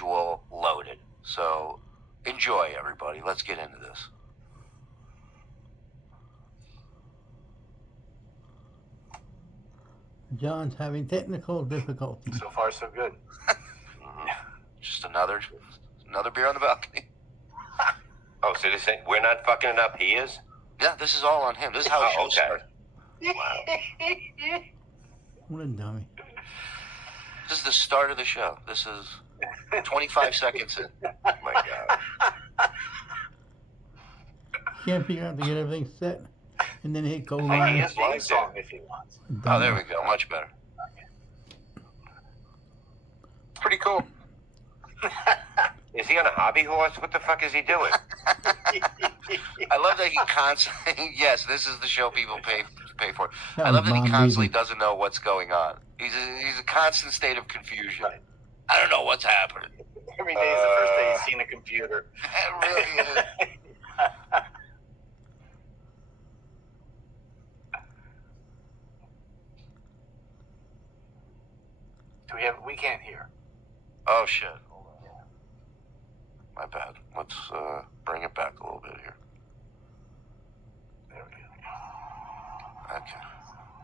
visual loaded. So enjoy, everybody. Let's get into this. John's having technical difficulties. So far, so good. Just another beer on the balcony. Oh, so this ain't, we're not fucking it up. He is? Yeah, this is all on him. This is how the show started. Wow. What a dummy. This is the start of the show. This is 25 seconds in. Oh, my God. Can't figure out to get everything set. And then hit go He live. has one song if he wants. Oh, there we go. Much better. Pretty cool. Is he on a hobby horse? What the fuck is he doing? I love that he constantly. Yes, this is the show people pay for. That I love was that he Mom constantly Baby. doesn't know what's going on. He's a constant state of confusion. Right. I don't know what's happening. Every day is the first day he's seen a computer. It really is. We can't hear. Oh shit. Hold on. My bad. Let's bring it back a little bit here. There we go. Okay.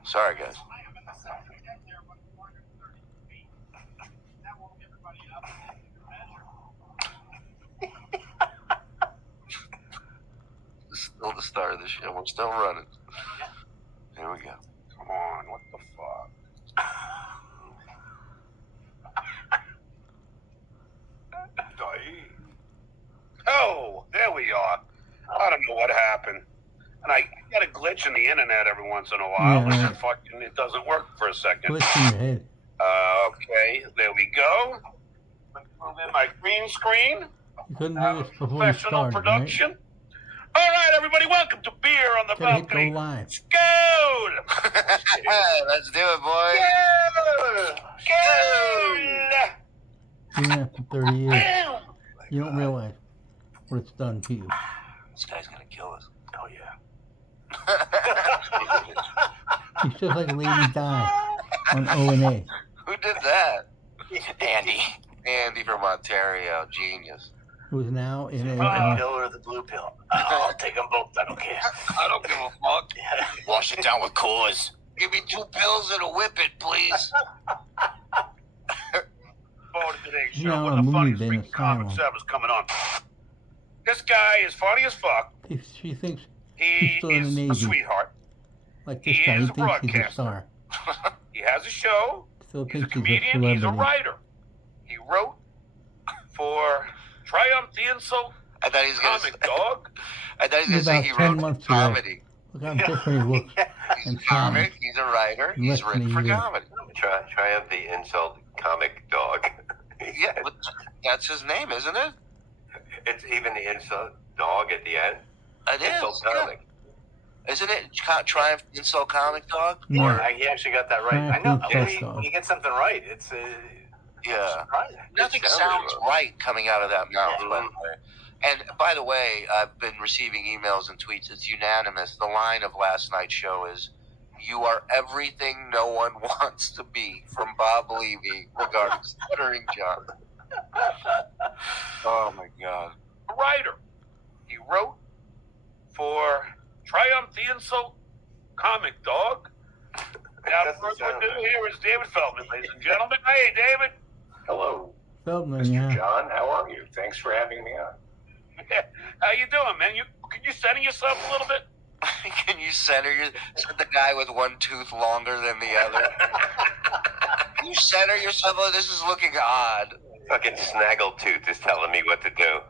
Sorry, guys. This is still the start of the show. We're still running. Here we go. Come on, what the fuck? Oh, there we are. I don't know what happened. And I get a glitch in the internet every once in a while, Yeah. and then fucking it doesn't work for a second. Glitch in your head. Okay, there we go. Move in my green screen. You couldn't do this before you Professional started, right? production. All right, everybody, welcome to Beer on the Gotta hit go Balcony. live. Let's go! Let's do it, boy. Go! Doing that for 30 years. You don't realize what it's done to you. This guy's gonna kill us. Oh, yeah. He's just like Lady Di on O&A. Who did that? Andy. Andy from Ontario. Genius. Who's now in a... The red pill or the blue pill? I'll take them both. I don't care. I don't give a fuck. Wash it down with Coors. Give me 2 pills and a whippet, please. Forward to today's He's show. now One a of the movie funniest bin freaking comics asylum. ever is coming on. This guy is funny as fuck. She thinks He He's still in the is a Navy. sweetheart. like this He guy, he is a thinks he's a broadcaster. star. He has a show. Still He's a thinks he's a comedian. He's a celebrity. writer. He wrote for Triumph the Insult I thought he was gonna. Comic Dog. I thought he was gonna say he About 10 wrote months ago. comedy. Look how different he looks. He's And a comic. He's a writer. He's Less than written a for year. comedy. Triumph the Insult Comic Dog. Yeah, but that's his name, isn't it? It's even the insult dog at the end. It is. Insult yeah. Comic. Isn't it Triumph Insult Comic Dog? No. Or, He actually got that right. I Triumph know. Insult Dog. You get something right. It's yeah. surprising. Nothing It sounded sounds right coming out of that mouth, Yeah. by the way. And by the way, I've been receiving emails and tweets. It's unanimous. The line of last night's show is, "You are everything no one wants to be," from Bob Levy regarding Stuttering John. Oh my God. A writer. He wrote for Triumph the Insult Comic Dog. Without further ado, here is David Feldman, ladies and gentlemen. Hey, David. Hello, Feldman, Mr. yeah. John. How are you? Thanks for having me on. How you doing, man? Can you center yourself a little bit? Can you center the guy with one tooth longer than the other? Can you center yourself? Oh, this is looking odd. Fucking Snaggletooth is telling me what to do.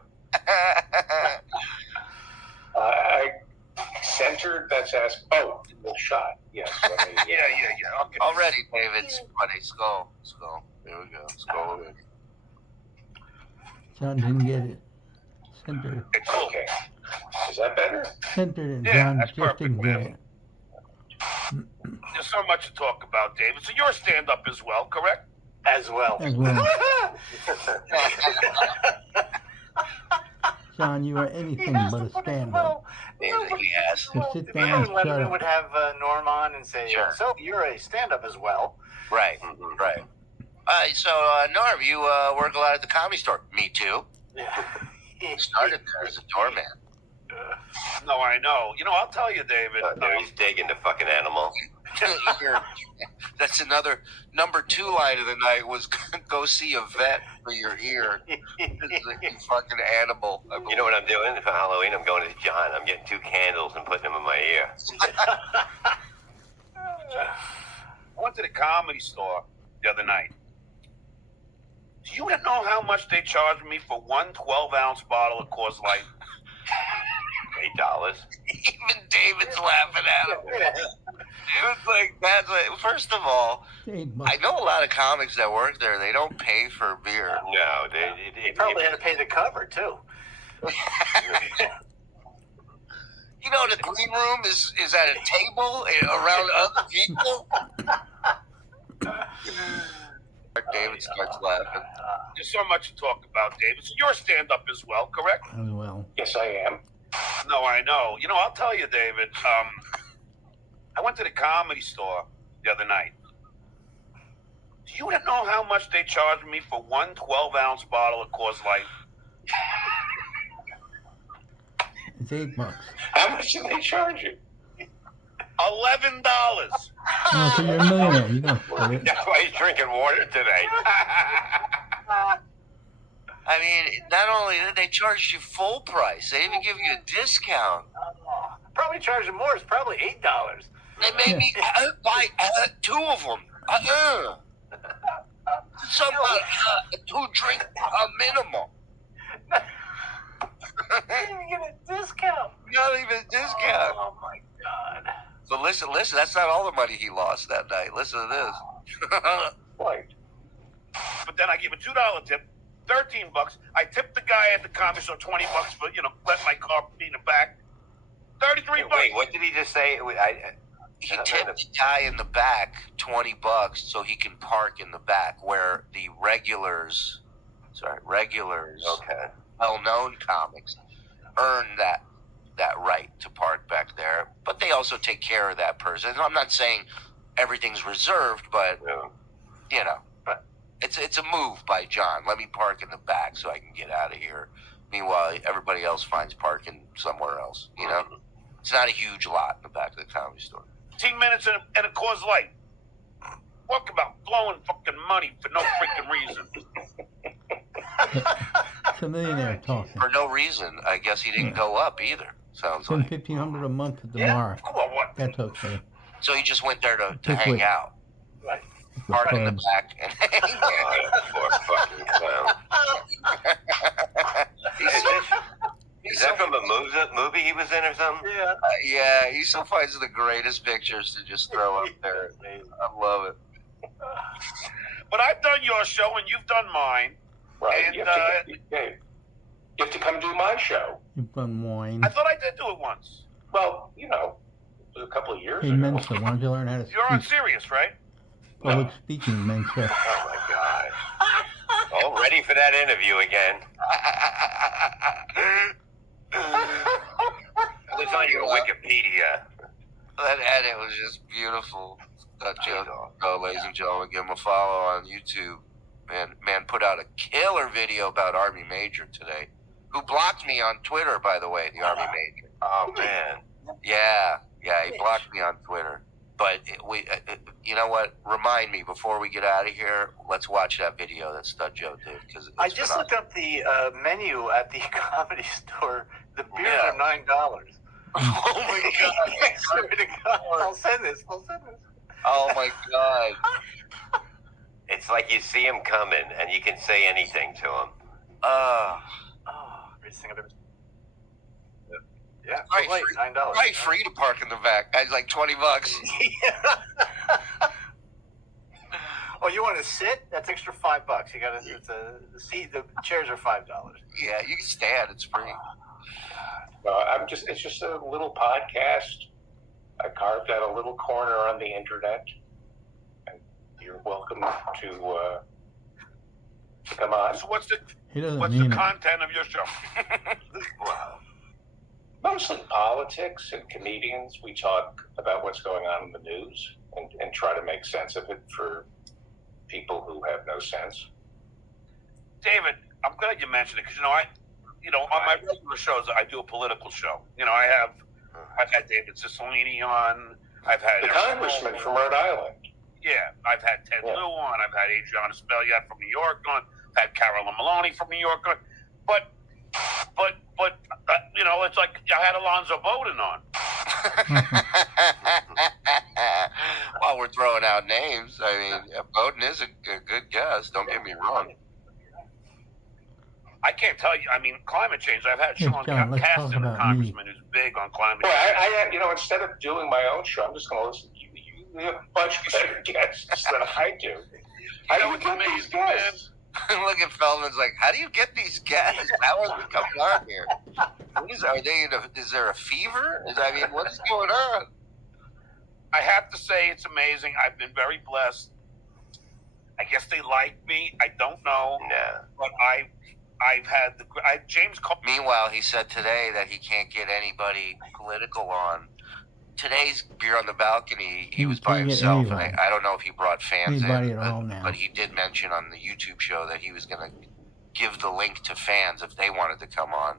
I centered. That's asked. Oh, the shot. Yes. Yeah. Okay. Already, David's funny. Skull. There we go. Skull. John didn't get it. Centered. Cool. Okay. Is that better? Centered and Yeah, John that's just perfect, didn't get man. it. There's so much to talk about, David. So you're a stand-up as well, correct? As well. As well. John, you are anything but a stand-up. Yes. Just sit If down Aaron and shut Letterman up. would have Norm on and say, Sure. "So you're a stand-up as well." Right. Right. So Norm, you work a lot at the Comedy Store. Me too. Yeah. Started there as a doorman. No, I know. I'll tell you, David. He's digging the fucking animal. That's another number 2 line of the night was go see a vet for your ear. You fucking animal. You know what I'm doing for Halloween? I'm going to John. I'm getting 2 candles and putting them in my ear. I went to the Comedy Store the other night. Do you know how much they charged me for one 12-ounce bottle of Coors Light? $8. Even David's laughing at him. It was like, that's like, first of all, $8. I know a lot of comics that work there. They don't pay for beer. No, He probably had to pay the cover too. You know, the green room is at a table around other people. David starts laughing. There's so much to talk about, David. So you're a stand-up as well, correct? As well. Yes, I am. No, I know. I'll tell you, David. I went to the Comedy Store the other night. Do you know how much they charged me for one 12-ounce bottle of Coors Light? It's $8. How much do they charge you? $11. Oh, so you're a millionaire. You don't pay it. That's why he's drinking water today. I mean, not only did they charge you full price, they even give you a discount. Probably charging more. It's probably $8. They made me buy 2 of them. Somebody 2 drink minimum. Didn't even get a discount. Not even a discount. Oh my God. So listen, that's not all the money he lost that night. Listen to this. Right. But then I gave a $2 tip, $13. I tipped the guy at the Comedy Store $20 for let my car be in the back. $33. Wait, what did he just say? He tipped the guy in the back $20 so he can park in the back, where the regulars, Okay. well-known comics, earn that right to park back there. But they also take care of that person. I'm not saying everything's reserved, but Yeah. it's a move by John. Let me park in the back so I can get out of here. Meanwhile, everybody else finds parking somewhere else. It's not a huge lot in the back of the Comedy Store. 15 minutes and a Coors Light. Talk about blowing fucking money for no freaking reason. It's a millionaire talking. For no reason. I guess he didn't go up either. Sounds Spend like. $1,500 a month at the bar. Come on, what? That's okay. So he just went there to Just hang wait. out, Right. It's the park in the pubs. back, and hang out. Poor fucking clown. Is that from a movie he was in or something? Yeah. Yeah, he still finds the greatest pictures to just throw up there. I love it. But I've done your show and you've done mine. Right. And, you have to come do my show. You've done wine. I thought I did do it once. Well, it was a couple of years Hey, ago. Mensa, why don't you learn how to You're on speak? serious, right? Public speaking, Mensa. Oh my God. All ready for that interview again. It's on your Wikipedia. That edit was just beautiful. Joe, ladies and gentlemen, give him a follow on YouTube. Man put out a killer video about Army Major today, who blocked me on Twitter, by the way, the Army Major. Oh man. Yeah, he blocked me on Twitter. But you know what? Remind me before we get out of here. Let's watch that video that Stud Joe did, because I just looked up the menu at the Comedy Store. The beers Yeah. are $9. Oh my God! I swear to God. I'll send this. Oh my God! It's like you see him coming and you can say anything to him. Oh, greatest thing I've ever. Yeah, Right, light, free- $9. Right, free to park in the back. It's like $20. Oh, you want to sit? That's extra $5. You got to. The seat. The chairs are $5. Yeah, you can stand. It's free. It's just a little podcast. I carved out a little corner on the internet. And you're welcome to come on. So what's the He doesn't what's mean the it. content of your show? Mostly politics and comedians. We talk about what's going on in the news and try to make sense of it for people who have no sense. David, I'm glad you mentioned it because on my regular shows I do a political show. I've had David Cicilline on. I've had The congressman from Rhode Island. Yeah, I've had Ted Lieu on. I've had Adriana Spelliat from New York on. I've had Carolyn Maloney from New York on. But it's like I had Alonzo Bowden on. While we're throwing out names, I mean, Bowden is a good guess. Don't get me wrong. I can't tell you. I mean, climate change. I've had Hey, Sean John, let's talk Casten, the about congressman, who's big on climate Well, change. I instead of doing my own show, I'm just going to listen to you. You have much better guests than I do. How do you get these guests? Look at Feldman's like, how do you get these guests? How are they coming on here? Is there a fever? What is going on? I have to say it's amazing. I've been very blessed. I guess they like me. I don't know. No. But I've had James Cole. Meanwhile, he said today that he can't get anybody political on. Today's Beer on the Balcony, he was by can't get himself, and anybody. I don't know if he brought fans Anybody in, at all now. but he did mention on the YouTube show that he was going to give the link to fans if they wanted to come on.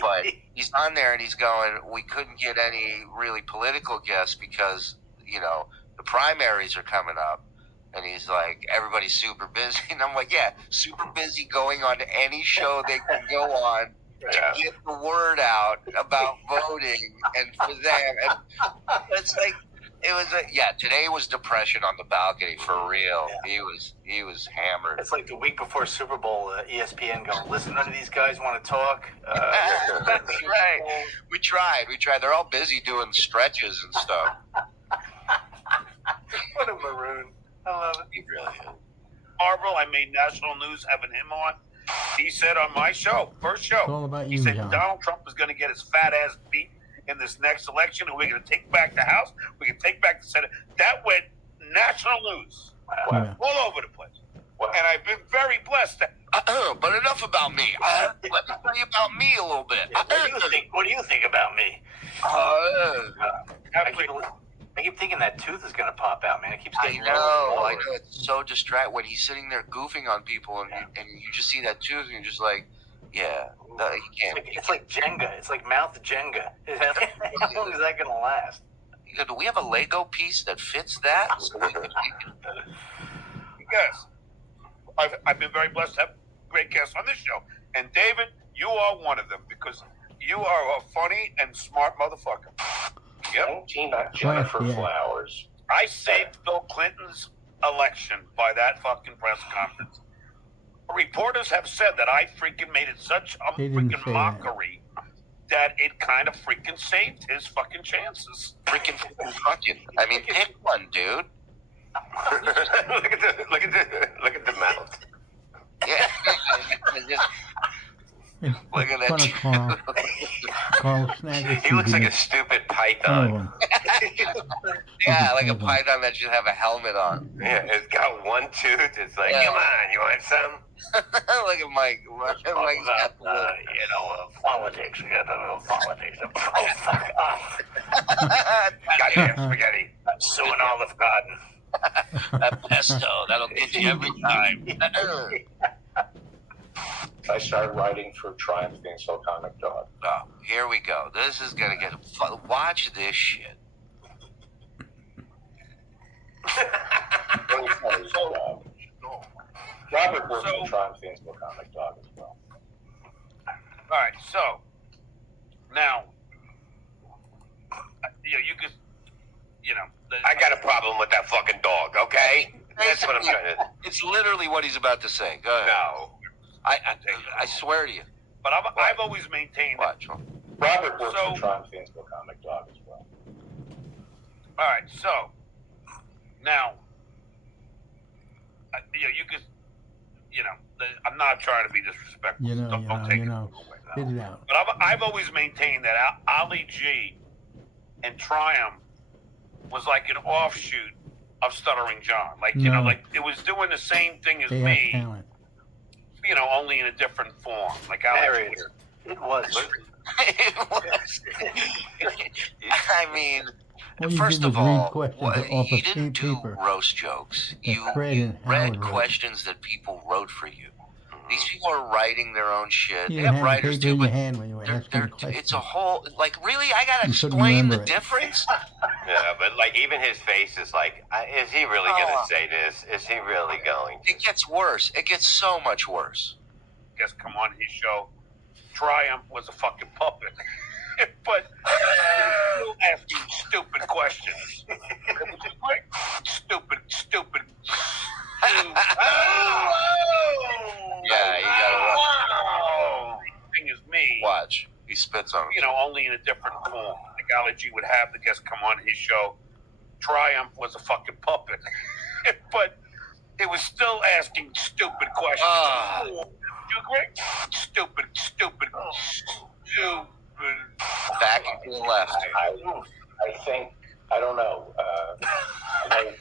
But he's on there and he's going, we couldn't get any really political guests because, the primaries are coming up. And he's like, everybody's super busy. And I'm like, yeah, super busy going on to any show they can go on to get the word out about voting and for them. And it's like, today was depression on the balcony for real. Yeah. He was hammered. It's like the week before Super Bowl, ESPN going, listen, none of these guys want to talk. That's right. We tried. They're all busy doing stretches and stuff. What a maroon. I love it. He really is. Marvel, I made national news having him on. He said on my show, first show, It's all about he you, said John. Donald Trump is going to get his fat ass beat in this next election, and we're going to take back the House. We can take back the Senate. That went national news all over the place. And I've been very blessed. But enough about me. Let me tell you about me a little bit. What do you think about me? I keep thinking that tooth is going to pop out, man. It keeps getting I know. It's so distracting when he's sitting there goofing on people, and you just see that tooth, and you're just like, yeah, no, you can't. It's like Jenga. It's like mouth Jenga. How long is that going to last? Do we have a Lego piece that fits that? Yes. I've been very blessed to have great guests on this show. And David, you are one of them because you are a funny and smart motherfucker. Yep. Jennifer Flowers. I saved Bill Clinton's election by that fucking press conference. Reporters have said that I freaking made it such a freaking mockery that it kind of freaking saved his fucking chances. Freaking fucking. I mean, pick one, dude. look at the mouth. Yeah. Look at that. Carl Snagger. He looks like a stupid python. Yeah, like a python that should have a helmet on. Yeah, it's got one tooth. It's like, come on, you want some? Look at Mike. Mike's got the politics. We got a little politics. Oh, fuck off. Goddamn spaghetti. Suing Olive Garden. That pesto, that'll get you every time. I started writing for Triumph the Insult Comic Dog. Oh, here we go. This is gonna get fun. Watch this shit. Robert works for Triumph the Insult Comic Dog as well. All right, so now, you could, I got a problem with that fucking dog, okay? That's what I'm trying to... It's literally what he's about to say. Go ahead. No. I swear to you. But I've always maintained that. Watch. Robert works for Triumph the Insult Comic Dog as well. All right, so now, you could, I'm not trying to be disrespectful. Don't take it away. Spit it out. But I've always maintained that Ali G and Triumph was like an offshoot of Stuttering John. Like, like it was doing the same thing as They me, have talent. Only in a different form. Like Ali G. It was. It was. I mean, All you First did was of all, read questions off you of didn't do paper roast jokes. that You Fred and read Howard wrote. questions that people wrote for you. These people are writing their own shit. You They didn't have have the writers paper too, in your but hand when you were asking the question. it's a whole, like, really? I gotta You couldn't explain the remember it. difference? Yeah, but like even his face is like, is he really Oh. gonna say this? Is he really going to? It gets worse. It gets so much worse. Guess come on his show. Triumph was a fucking puppet. But still asking stupid questions. Stupid. Yeah, you gotta Thing is me. watch. He spits on You know, only in a different form. Like Ali G would have the guest come on his show. Triumph was a fucking puppet. But it was still asking stupid questions. You agree? Stupid. back and to the left. I think, I don't know. I know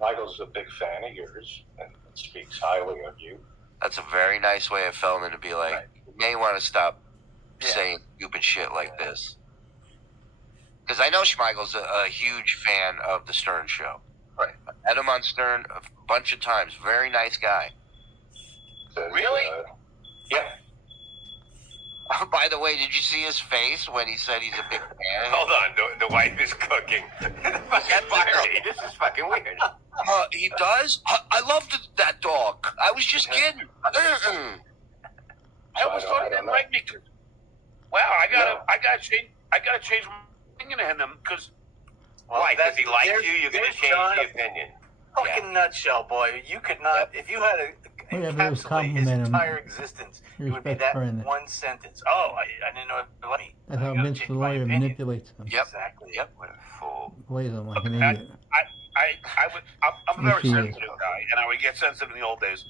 Michael's a big fan of yours and speaks highly of you. That's a very nice way of Feldman to be like, you may want to stop saying stupid shit like this. Because I know Schmeigel's a huge fan of the Stern Show. Right. I met him on Stern a bunch of times. Very nice guy. Really? Yeah. By the way, did you see his face when he said he's a big fan? Hold on, the wife is cooking. Fucking fire. This is fucking weird. He does? I loved that dog. I was just kidding. I always thought he didn't like me. Wow, I gotta change my opinion of him because Why? Because he likes you, you're gonna change the opinion. Fucking nutshell, boy. You could not, if you had to Yeah, but it was encapsulate his compliment him. entire existence, it would be Respect that friend. one sentence. Oh, I didn't know it was me. That's how I gotta Vince change the my lawyer opinion. manipulates him. Yep. Exactly. Yep. What a fool. Plays him like an I- idiot. I'm a very Yes, he is. sensitive guy, and I would get sensitive in the old days.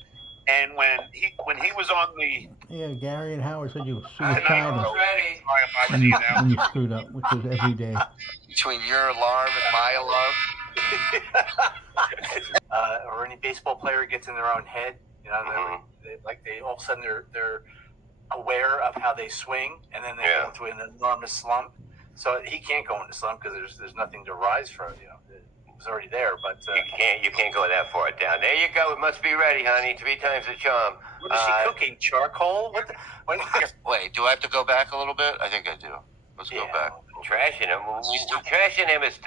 And when he was on the Yeah, Gary and Howard said you were Tonight suicidal ready. I when see you, it now. when you screwed up, which was every day. Between your alarm and my alarm. Or any baseball player gets in their own head, you know, Mhm. they all of a sudden they're aware of how they swing, and then they Yeah. go into an enormous slump. So he can't go into slump because there's nothing to rise from. You know, it was already there. But You can't go that far down. There you go. It must be ready, honey. 3 times the charm. what is she cooking? Charcoal? What? Wait, do I have to go back a little bit? I think I do. Let's go back. Trashing him. Trashing him is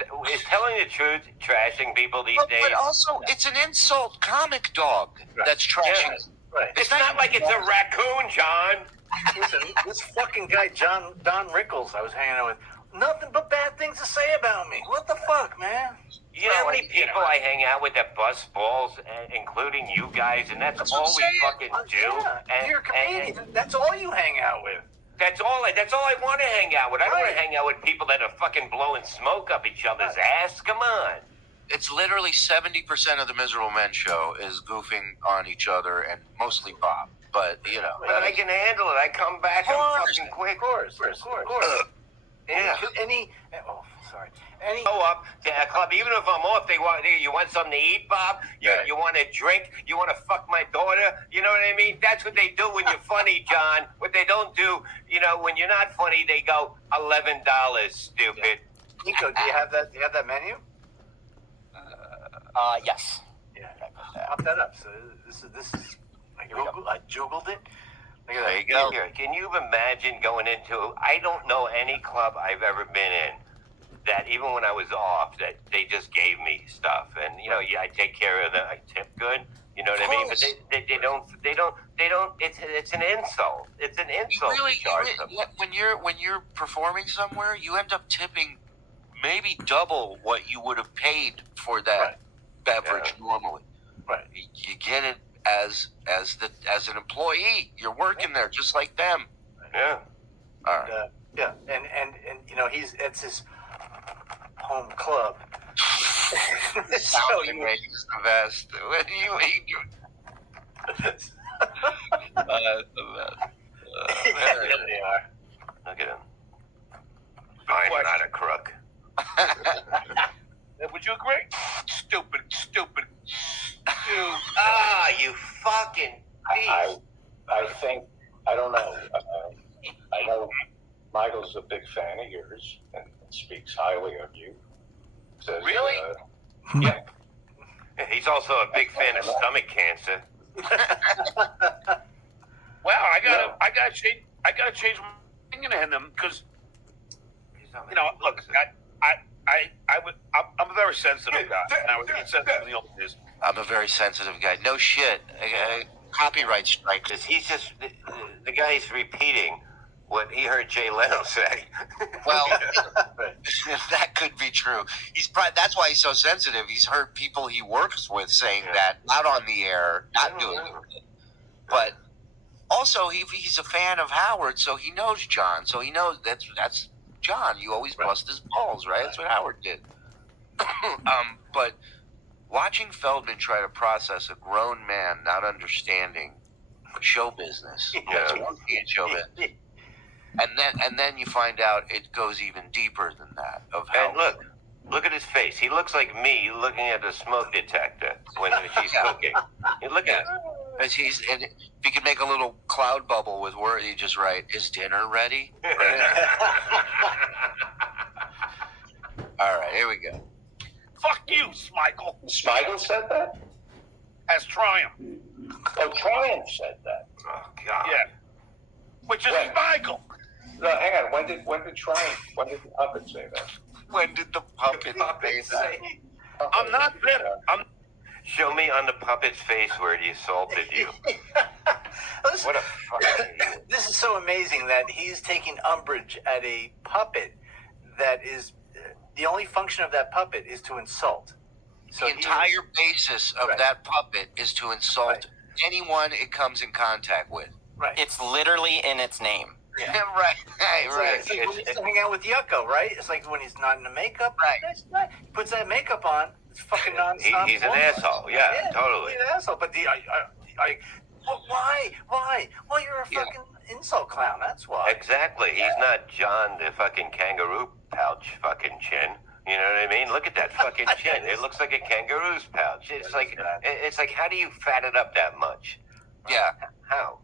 telling the truth. Trashing people these days. But also, it's an insult. Comic dog that's trashing. Yeah. Right. It's not like it's a raccoon, John. Listen, this fucking guy, Don Rickles, I was hanging out with, nothing but bad things to say about me. What the fuck, man? You know how many people I hang out with that bust balls, including you guys, and that's all we fucking do. Yeah, And, you're a comedian. That's all you hang out with. That's all I want to hang out with. I don't want to hang out with people that are fucking blowing smoke up each other's ass. Come on. It's literally 70% of the Miserable Men show is goofing on each other, and mostly Bob. But, you know. But I can handle it. I come back. I'm fucking quick. Of course. Yeah. Any Go up to a club, even if I'm off. You want something to eat, Bob? You want a drink? You want to fuck my daughter? You know what I mean? That's what they do when you're funny, John. What they don't do, when you're not funny, they go $11, stupid. Nico, do you have that menu? Yes. Yeah. Pop that up. So this is I Googled it. Look at There you that. go. Here, can you imagine going into? I don't know any club I've ever been in that even when I was off, that they just gave me stuff, and I take care of them. I tip good. You know what I mean? But they don't. It's an insult. It's an insult Really, to charge them. when you're performing somewhere, you end up tipping maybe double what you would have paid for that beverage normally. Right. You get it as an employee. You're working there just like them. Yeah. All right. Yeah, and it's his home club. So Sounding is the best. What do you mean? That's the best. Yeah, they are. Look at him. I'm not a crook. would you agree? Stupid. You fucking beast. I think, I don't know. I know Michael's a big fan of yours and speaks highly of you. Says, Really? Yeah. He's also a big fan of stomach cancer. Well, I gotta change my opinion of him because look, I'm a very sensitive guy, and I was very sensitive in the old days. I'm a very sensitive guy. No shit. Copyright strike. Because he's just the guy's repeating what he heard Jay Leno say. Well, that could be true. That's why he's so sensitive. He's heard people he works with saying that, not on the air, not doing it. But also, he's a fan of Howard, so he knows John. So he knows that's John. You always bust his balls, right? That's what Howard did. But watching Feldman try to process a grown man not understanding show business, that's one thing in show business. And then you find out it goes even deeper than that. And look at his face. He looks like me looking at a smoke detector when she's cooking. You look at him. And if you could make a little cloud bubble with word, you just write, "Is dinner ready?" All right, here we go. Fuck you, Smigel. Smigel said that? As Triumph. Oh, Triumph said that. Oh God. Yeah. Which is When? Smigel. No, hang on. When did the puppet say that? When did the puppet say that? I'm not bitter. Show me on the puppet's face where he assaulted you. Listen, What a fucking. this is so amazing that he's taking umbrage at a puppet that is the only function of that puppet is to insult. So The entire basis of Right. that puppet is to insult Right. anyone it comes in contact with. right. It's literally in its name. Yeah. Right. Hey, It's right. like, it's like when he used to hang out with Yucko, right? It's like when he's not in the makeup. Right. That's not, he puts that makeup on. It's fucking nonstop. He's an bullshit. asshole. Yeah, totally. He's an asshole. But well, why? Well, you're a Yeah. fucking insult clown. That's why. Exactly. He's not John the fucking kangaroo pouch fucking chin. You know what I mean? Look at that fucking chin. It looks like a kangaroo's pouch. It's like how do you fat it up that much? Yeah. How?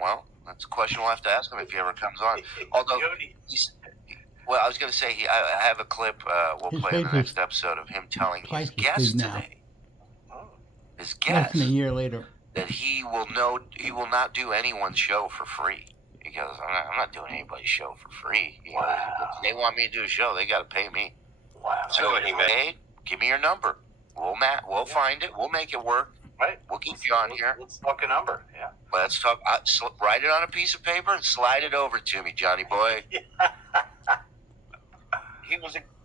Well, that's a question we'll have to ask him if he ever comes on. Although, I was going to say, I have a clip we'll His play in the face next is episode of him telling twice his as guests big now. today, his Less than a guests, year later. that he will not do anyone's show for free. He goes, I'm not doing anybody's show for free. You know, Wow. if they want me to do a show, they got to pay me. Wow. So what he meant. hey, give me your number. We'll find it. We'll make it work. Right. We'll keep you on here. Let's talk a number. Yeah. Let's talk. Write it on a piece of paper and slide it over to me, Johnny boy.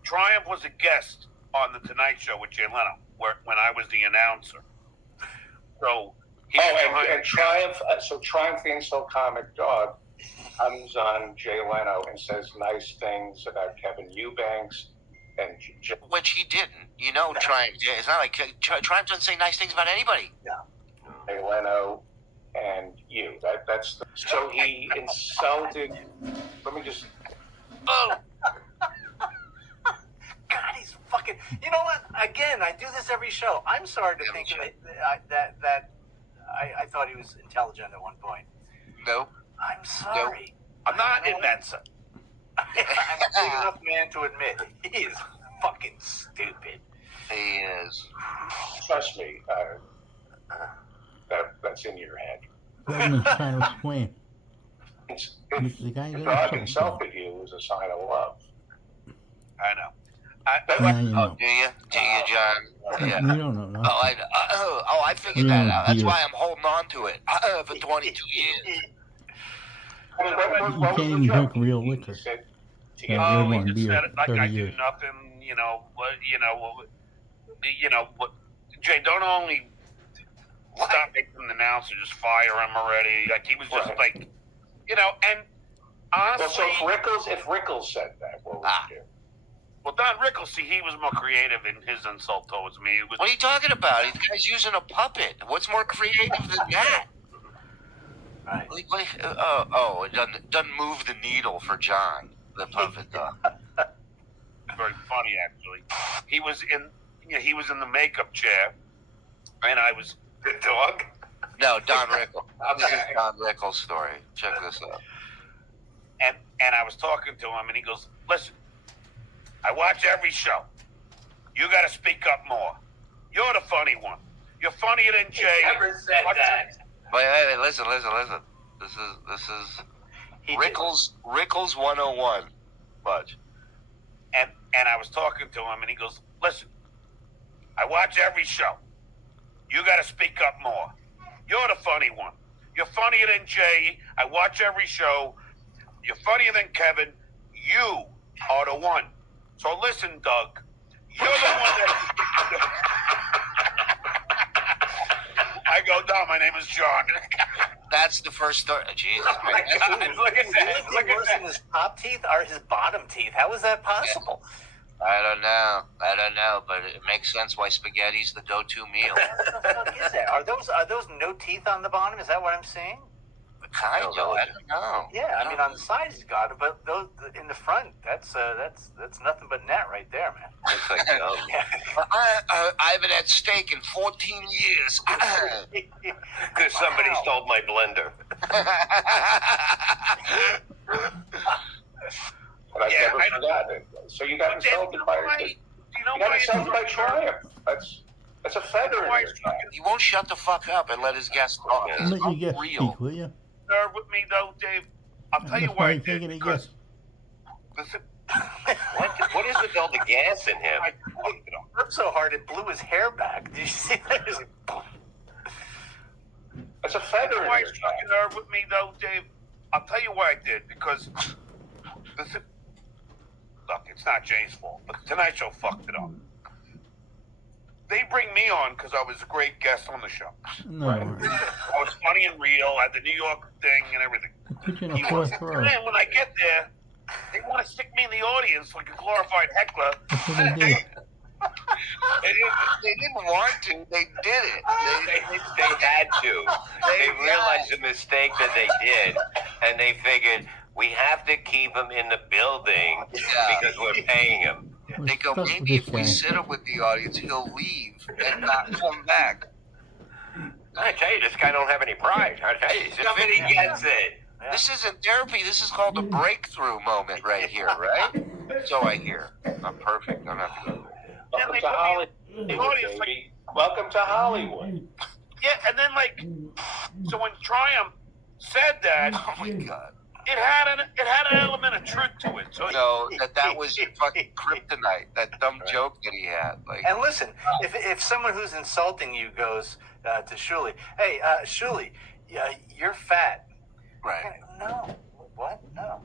Triumph was a guest on the Tonight Show with Jay Leno, when I was the announcer. So And Triumph. So Triumph, the insult comic dog, comes on Jay Leno and says nice things about Kevin Eubanks and Which he didn't. You know, Triumph. It's not like Triumph doesn't say nice things about anybody. Jay Leno and you. That's so he insulted. Let me just. Oh, God, he's fucking. You know what? Again, I do this every show. I'm sorry to think that I thought he was intelligent at one point. no. I'm sorry. I'm not in Mensa. I'm a big enough man to admit he is fucking stupid. He is. Trust me. That's in your head. Feldman's trying to explain. If The guy the is dog also insulted you is a sign of love. I know. Now you Oh, know. do you, John? Yeah. You don't know, no? I figured that out. That's why I'm holding on to it for 22 years. I mean, what You was can't the even joke? drink real He liquor. said to Yeah. get Oh, Everyone he just beer, said it like 30 I years. do nothing. Jay, don't only stop making the announcer, just fire him already. Like he was just Right. like, and well, honestly, so if Rickles said that, what would you do? well, Don Rickles, see, he was more creative in his insult towards me. It was, What are you talking about? The guy's using a puppet. What's more creative than that? Right. It doesn't move the needle for John, the puppet dog. very funny actually. He was in the makeup chair, and I was the dog. No, Don Rickles. This is Don Rickles' story. Check this out. And I was talking to him, and he goes, "Listen, I watch every show. You got to speak up more. You're the funny one. You're funnier than Jay. Never said that. Wait, listen. This is Rickles 101, Budge. And I was talking to him, and he goes, "Listen, I watch every show. You got to speak up more. You're the funny one. You're funnier than Jay. I watch every show. You're funnier than Kevin. You are the one. So listen, Doug. You're the one that." I go, "No, my name is John." That's the first story. Jesus, Oh my God, look at that. Look at that. His top teeth are his bottom teeth. How is that possible? I don't know, but it makes sense why spaghetti's the go-to meal. What the fuck is that? Are those no teeth on the bottom? Is that what I'm seeing? Kind of, I don't know. Yeah, I mean on the sides he's got it, but those in the front, that's nothing but net right there, man. Looks like no. I haven't had steak in 14 years. Because somebody stole my blender. But I've never forgotten it. So you got insulted by Triumph. That's a feather in your cap. He won't shut the fuck up and let his guests talk. Yeah. It's Let your guest unreal. speak, will you? Nerve with me, though, Dave. I'll tell you why I did. Taking a Because, guess. listen, What is with all the gas in him? I fucked it up. Hurt so hard it blew his hair back. Did you see that? It was like, boom. That's a feather in Why your you fucking nerve with me, though, Dave? I'll tell you why I did. Because, listen, look, it's not Jay's fault, but the Tonight Show fucked it up. They bring me on because I was a great guest on the show. No, I was funny and real. I had the New York thing and everything. put you in a fourth row. And then when I get there, they want to stick me in the audience like a glorified heckler. That's what they did. They didn't want to. They did it. They had to. They realized the mistake that they did, and they figured we have to keep him in the building because we're paying him. We're They go, stuck with maybe this if we guy. sit him with the audience, he'll leave and not come back. I tell you, this guy don't have any pride. I tell you, somebody gets it. This isn't therapy. This is called the breakthrough moment right here, right? So I hear. I'm perfect. I'm not good. Welcome to Hollywood, baby. Welcome to Hollywood. Yeah, and then so when Triumph said that, Oh my God. it had an element of truth to it. So No, that was fucking kryptonite. That dumb joke that he had. Like, And listen, if someone who's insulting you goes to Shuli, hey, Shuli, you're fat. right, No. What? No.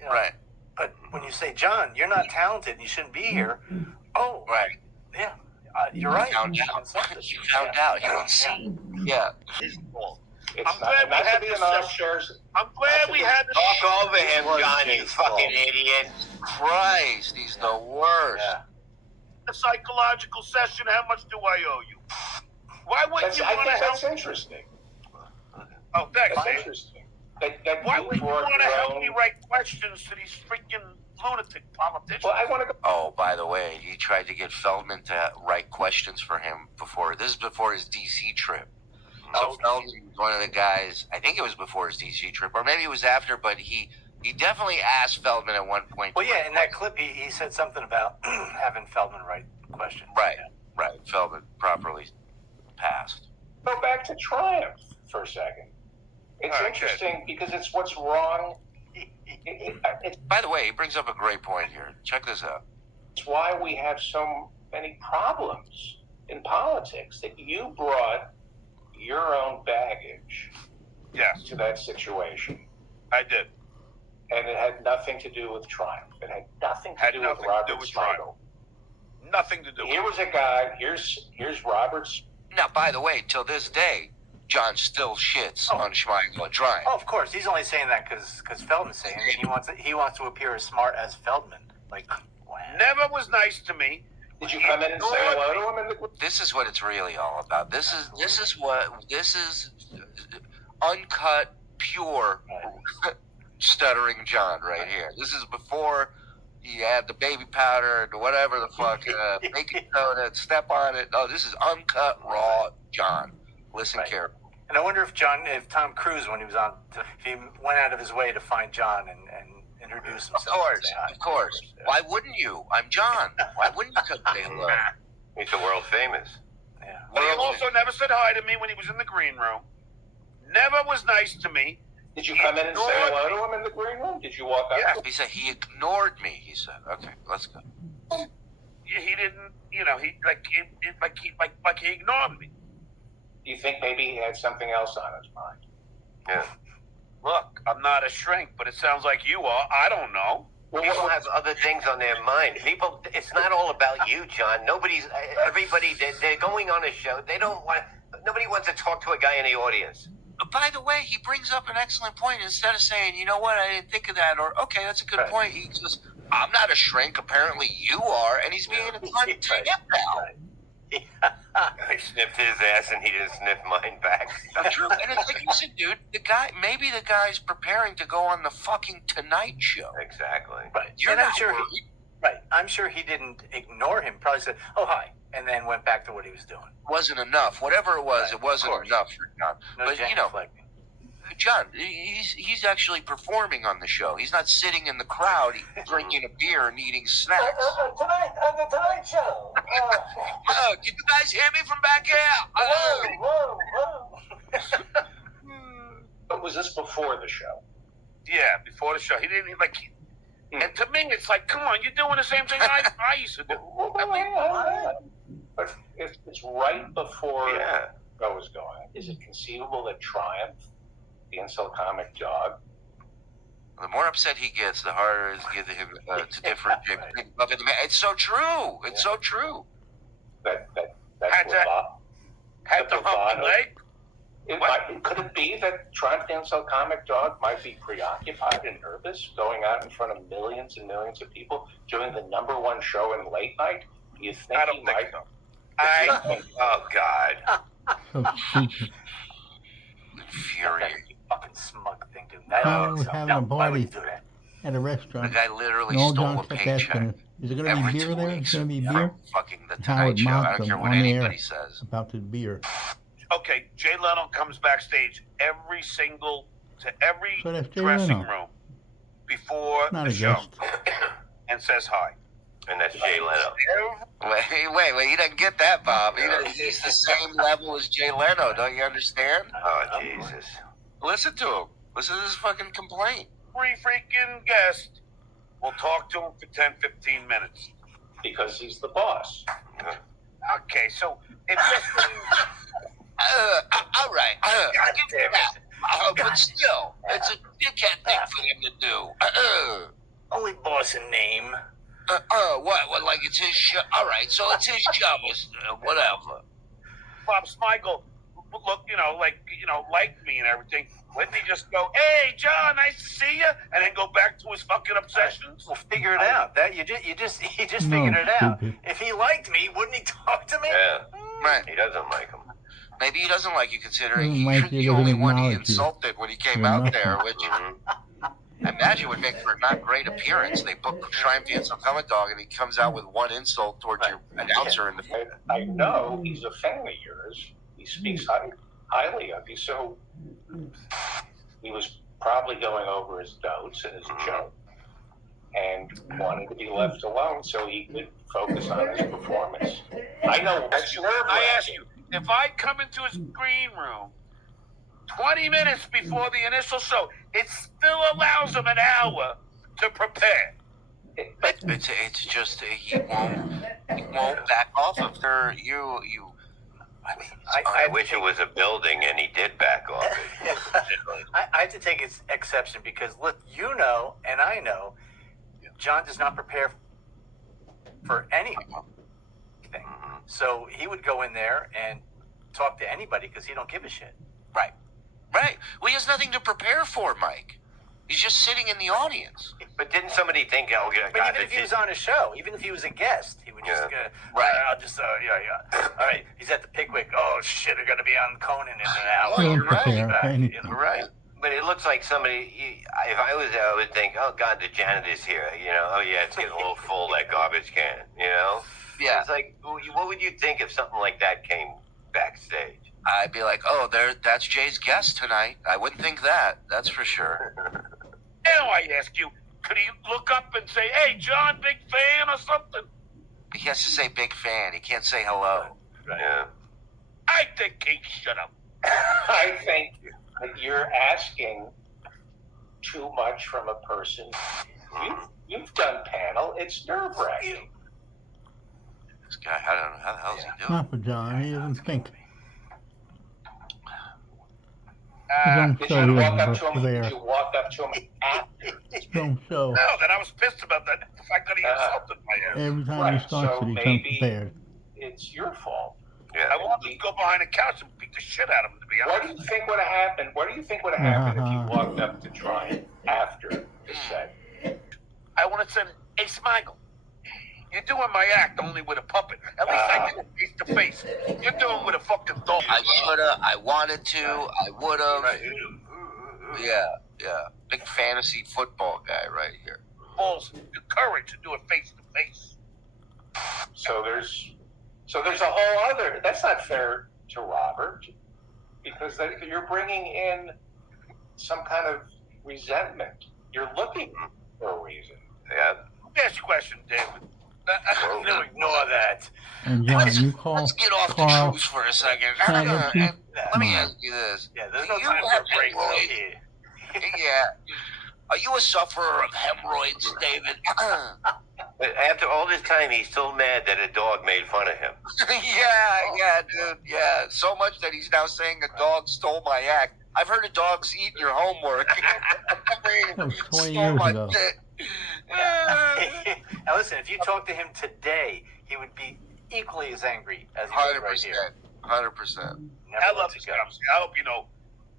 You know, right, But when you say, John, you're not talented, you shouldn't be here. Oh, right. yeah, you're right. Found You out. insulted. You found out. You don't see. Yeah. It's I'm glad we not to had be this an armchair's. I'm glad we had this. Talk over him, John, you fucking idiot. Christ, he's the worst. Yeah. A psychological session. How much do I owe you? Why wouldn't you I want to think help? that's interesting. Oh, thanks, That's Dave. interesting. That Why you would you brought want to your help own- me write questions to these freaking lunatic politicians? Well, I want to go. Oh, by the way, he tried to get Feldman to write questions for him before. This is before his DC trip. So Feldman was one of the guys. I think it was before his DC trip, or maybe it was after. But he definitely asked Feldman at one point. Well, yeah, in that clip, he said something about having Feldman write questions. Right. Feldman properly passed. Go back to Triumph for a second. It's Okay. interesting because it's what's wrong. It's By the way, he brings up a great point here. Check this out. why we have so many problems in politics, that you brought your own baggage Yes, to that situation. I did. And it had nothing to do with Triumph. It had nothing to do with Robert Smigel. Nothing to do with Here was a guy, here's Robert's. Now, by the way, till this day, John still shits on Schmeigel and Triumph. Oh, of course, he's only saying that because Feldman's saying it. He wants to appear as smart as Feldman. Like, wow. Never was nice to me. Did you come in and say hello to him? This is what it's really all about. This is uncut, pure stuttering John right here. This is before he had the baby powder and whatever the fuck, baking soda, step on it. No, this is uncut, raw John. Listen carefully. And I wonder if Tom Cruise, when he was on, if he went out of his way to find John and introduce Of himself. course, and say hi. of course. Yeah. Why wouldn't you? I'm John. Why wouldn't you come say hello? He's the world famous. Yeah. But he also never said hi to me when he was in the green room. Never was nice to me. Did you come in and say hello to him in the green room? Did you walk up? Yeah. to him? He said he ignored me. He said, "Okay, let's go." He didn't, he ignored me. Do you think maybe he had something else on his mind? Yeah. Look, I'm not a shrink, but it sounds like you are. I don't know. People have other things on their mind. People, it's not all about you, John. Everybody, they're going on a show. Nobody wants to talk to a guy in the audience. By the way, he brings up an excellent point. Instead of saying, "You know what, I didn't think of that," or "Okay, that's a good Right. point," he says, "I'm not a shrink. Apparently, you are," and he's being a cunt to him now. I sniffed his ass and he didn't sniff mine back. True, and it's like you said, dude. Maybe the guy's preparing to go on the fucking Tonight Show. Exactly. Right. You're And I'm not sure worried. right. I'm sure he didn't ignore him. Probably said, "Oh, hi," and then went back to what he was doing. Wasn't enough. Whatever it was, Right, it of wasn't course. enough for John. No But you know, genuflecting. John, he's actually performing on the show. He's not sitting in the crowd drinking a beer and eating snacks. Tonight on the Tonight Show. Can you guys hear me from back here? Whoa. But was this before the show? Yeah, before the show. He didn't, and to me, it's like, come on, you're doing the same thing I used to do. But if it's right before Yeah. the show is going, is it conceivable that Triumph, the insult comic dog, The more upset he gets, the harder it is to get him to differentiate. It's so true. It's so true. that's Had to- bravado? Had the humpy leg. Could it be that Triumph the insult comic dog might be preoccupied and nervous going out in front of millions and millions of people doing the #1 show in late night? Do you think I he don't think might? so. Oh, God. So stupid. Infuriating. Fucking smug thing, dude. I was having a Why would party you do that? at a The restaurant. guy literally And all stole John a kept paycheck asking, is there going to be every beer 2 there? weeks Is there going to be from beer? fucking the Howard Tonight Show. I mocked don't care him what on the anybody air says. about the beer. Okay, Jay Leno comes backstage every So that's Jay dressing Leno. room before Not the a show guest. and says hi. And that's Jay Leno. Wait, you didn't get that, Bob. He's the same level as Jay Leno. Don't you understand? Oh, Jesus. Listen to him. Listen to this fucking complaint. Free freaking guest. We'll talk to him for 10, 15 minutes. Because he's the boss. Okay, so if you're All right. I'll give you damn it. that. But still, it's a dickhead thing for him to do. Only boss in name. What? Like it's his show? All right, so it's his show. Whatever. Bob Smigel, look, like me and everything, wouldn't he just go, "Hey, John, nice to see you," and then go back to his fucking obsessions? We'll figure it out. That he just No, figured it out. stupid. If he liked me, wouldn't he talk to me? Yeah. Right. He doesn't like him. Maybe he doesn't like you, considering Doesn't like you're you, the only doesn't one he acknowledge you. insulted when he came You're out nothing. there, which I imagine would make for a not great appearance. They book Triumph the Insult Comic Dog, and he comes out with one insult towards your announcer in the. I know he's a fan of yours. He speaks highly of you. So he was probably going over his notes and his joke and wanted to be left alone so he could focus on his performance. I know that's I ask you, if I come into his green room 20 minutes before the initial show, it still allows him an hour to prepare. It's just he won't back off of her. You. I mean, I wish it was a building and he did back off it. I have to take exception because, look, you know, and I know, John does not prepare for anything. So he would go in there and talk to anybody because he don't give a shit. Right. Well, he has nothing to prepare for, Mike. He's just sitting in the audience. But didn't somebody think, oh, God, But even if he was on a show, even if he was a guest, he would just go, Right. I'll just, yeah. All right, he's at the Pickwick. Oh, shit, they're going to be on Conan in an hour. Oh, you're Don't prepare right. anything. You're right. But it looks like somebody, if I was there, I would think, oh, God, the janitor's here. Oh, yeah, it's getting a little full, that garbage can, Yeah. It's like, what would you think if something like that came backstage? I'd be like, oh, that's Jay's guest tonight. I wouldn't think that. That's for sure. Now I ask you, Could he look up and say, "Hey, John, big fan" or something? He has to say big fan. He can't say hello. Yeah. I think he should have. I think that you're asking too much from a person. You've done panel. It's nerve-wracking. This guy, I don't know how the hell is he doing. Not for John. He doesn't think. Uh, Did Show you he walk doesn't up to look him? there. Did you walk up to him after? Don't show. no, that I was pissed about that. The fact that he insulted my ass. Every time Right, he starts so it, he maybe- comes prepared. It's your fault. Yeah. I wanted to go behind the couch and beat the shit out of him, to be What do honest. you think would have happened? What do you think would have happened if you walked up to Tryon after the set? I want to send, "Hey, Smigel, you're doing my act only with a puppet. At least I do it face to face. You're doing with a fucking dog." I shoulda, I wanted to, I would've. Yeah. Big fantasy football guy right here. Balls, the courage to do it face to face. So there's a whole other. That's not fair to Robert, because you're bringing in some kind of resentment. You're looking for a reason. Yeah. Next question, David. I'm going to ignore that. And John, you call Let's get off the Carl. truth for a second. Can I get you? Let me ask you this. Yeah, there's no You time for have a break hemorrhoids. here. Yeah. Are you a sufferer of hemorrhoids, David? But after all this time, he's still mad that a dog made fun of him. yeah, dude. Yeah. So much that he's now saying a dog stole my act. I've heard of dogs eating your homework. That was 20 Stole years my ago. bit. Now listen, if you talk to him today, he would be equally as angry as he is right here. 100%. Never I love lets this it go. guy. I hope you know.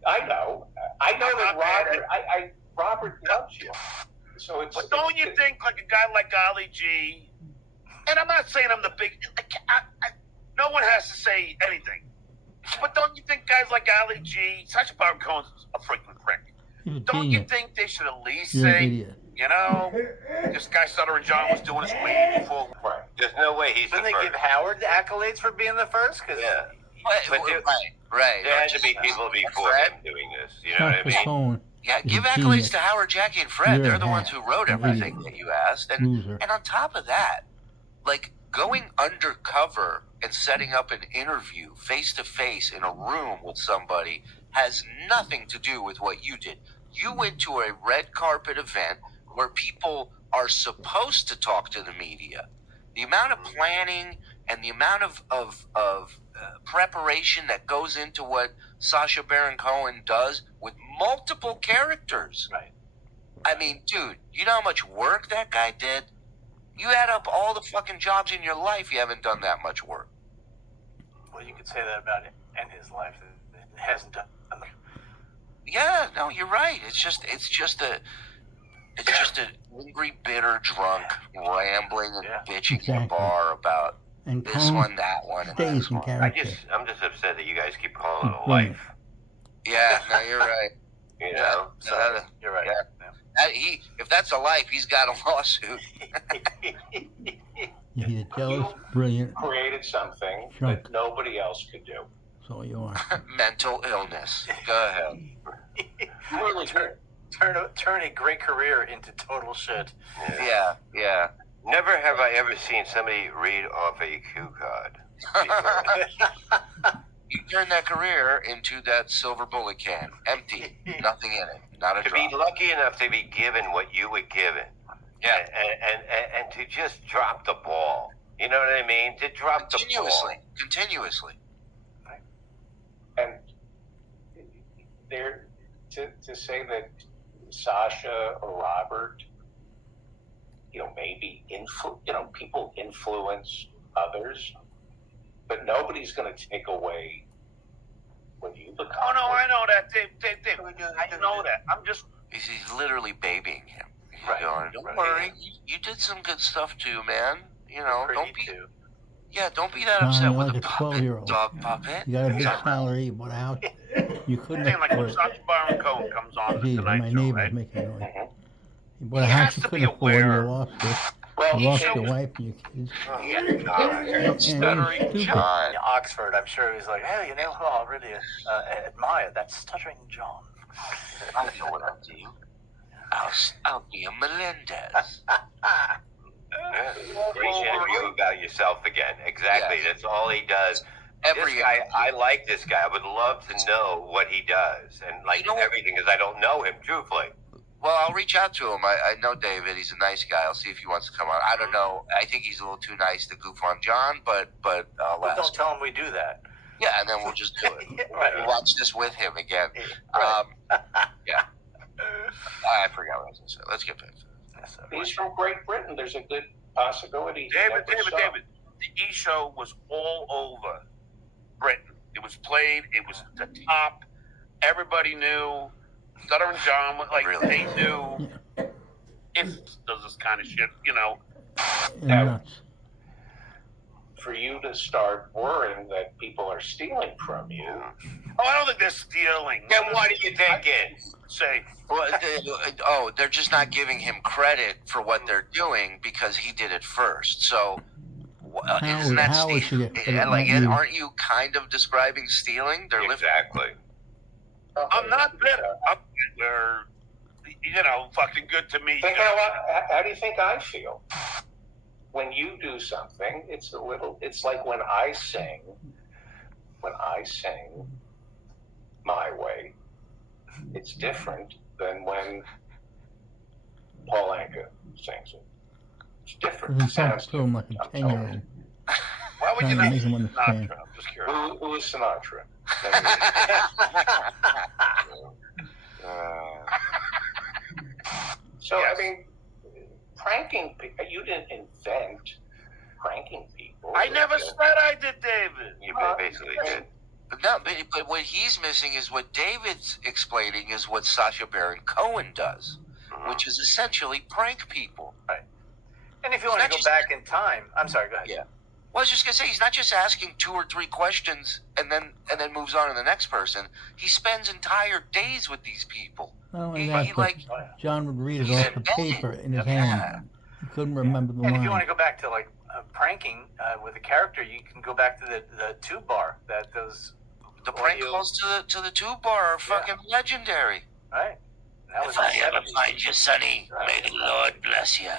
I know that Robert. Robert loves you. So it's. But don't you think, like a guy like Ali G, and I'm not saying I'm the big, no one has to say anything, but don't you think guys like Ali G, Sacha Baron Cohen's a freaking prick? He's a Don't you genius. think they should at least You're an say, idiot. you know, this guy Stuttering John was doing his weed before? Right. There's no way he's the Didn't they first. give Howard the accolades for being the first? Cause Yeah. But right. There had to be people before Fred? him doing this. You know what I Sacha mean? Cohen. Yeah, He's give a accolades genius. to Howard, Jackie, and Fred. You're They're a the ones hack. who wrote An everything idiot. that you asked. And Loser. on top of that, like going undercover and setting up an interview face to face in a room with somebody has nothing to do with what you did. You went to a red carpet event where people are supposed to talk to the media. The amount of planning and the amount of preparation that goes into what Sacha Baron Cohen does with multiple characters. Right. I mean, dude, you know how much work that guy did? You add up all the fucking jobs in your life, you haven't done that much work. Well, you could say that about it and his life. It hasn't done. Yeah, no, you're right. It's just an angry, bitter drunk rambling and Yeah. bitching in a Exactly. bar about And this Cohen one, that one, and stays this in one. character. I'm just upset that you guys keep calling it a Brilliant. life. Yeah, no, you're right. You know? So, You're right. yeah. If that's a life, he's got a lawsuit. He's a jealous, brilliant. Created something Drunk. that nobody else could do. That's all you are. Mental illness. Go ahead. Really turn a great career into total shit. Yeah. Never have I ever seen somebody read off a cue card. You turned that career into that silver bullet can. Empty. Nothing in it. Not a To be drop. lucky enough to be given what you were given. Yeah. And to just drop the ball. You know what I mean? To drop the ball. Continuously. And there, to say that Sasha or Robert, maybe people influence others, but nobody's going to take away what you become. Oh, no, I know that. Dave, I know that. I'm just, He's literally babying him. He's Right. going, don't Right. worry. You did some good stuff too, man. Don't be. Too. Yeah, don't be that John, upset you're with like a a puppet, 12-year-old. dog puppet. You got a big salary, you bought a house. You couldn't thing like when afford it. Sacha Baron Cohen comes on Geez, tonight, my show, neighbor's right? making noise. Mhm. You bought a He house has you to couldn't be afford, you aware. lost it. Well, You lost shows- your wife and your kids. Yeah, Stuttering stupid. John. In Oxford, I'm sure he was like, hey, you know who I really admire? That's Stuttering John. I know what I'm to you. I'll be a Melendez. Great interview about yourself again. Exactly. Yes. That's all he does. Every This guy, interview. I like this guy. I would love to know what he does and like You know what? everything, because I don't know him truthfully. Well, I'll reach out to him. I know David. He's a nice guy. I'll see if he wants to come on. I don't know. I think he's a little too nice to goof on John, but I'll Well, ask. don't tell him we do that. Yeah, and then we'll just do it. Yeah, right. We'll watch this with him again. Right. Yeah. I forgot what I was going to say. Let's get back to it. Yes, sir. He's from Great Britain. There's a good possibility. he David, never saw. David. The E show was all over Britain. It was played. It was the top. Everybody knew. Stuttering John, like Really? they knew. If does this kind of shit, you know. And Now- nuts. For you to start worrying that people are stealing from you, Oh, I don't think they're stealing. Then what are you thinking? Say, Well, they're just not giving him credit for what they're doing because he did it first. So, isn't that how would she get credit, like? not you? Aren't you kind of describing stealing? They're lifting. Exactly. I'm not bitter. They're, you know, fucking good to me. think how do you think I feel? When you do something, it's like when I sing my way, it's different than when Paul Anka sings it. It's different. Doesn't It sound sounds to him like different. a I'm telling 10-year-old. Why would you Trying to not? make him understand. I'm just curious. Who is Sinatra? So Yes. I mean, pranking. You didn't invent pranking people. I never said I did, David. You basically did. No, but what he's missing is what David's explaining is what Sacha Baron Cohen does, which is essentially prank people. And if you want to go back in time, I'm sorry, go ahead. Yeah. Well, I was just gonna say he's not just asking 2 or 3 questions and then moves on to the next person. He spends entire days with these people. Not only He that, but like John would read it he's off the embedded. paper in his Yeah. hand. He couldn't remember the And if you want line. to go back to like pranking with a character, you can go back to the tube bar that those the prank audio- calls to the tube bar are fucking legendary. right. And that was If I in the ever 70s. find you, Sonny, may the Lord bless you.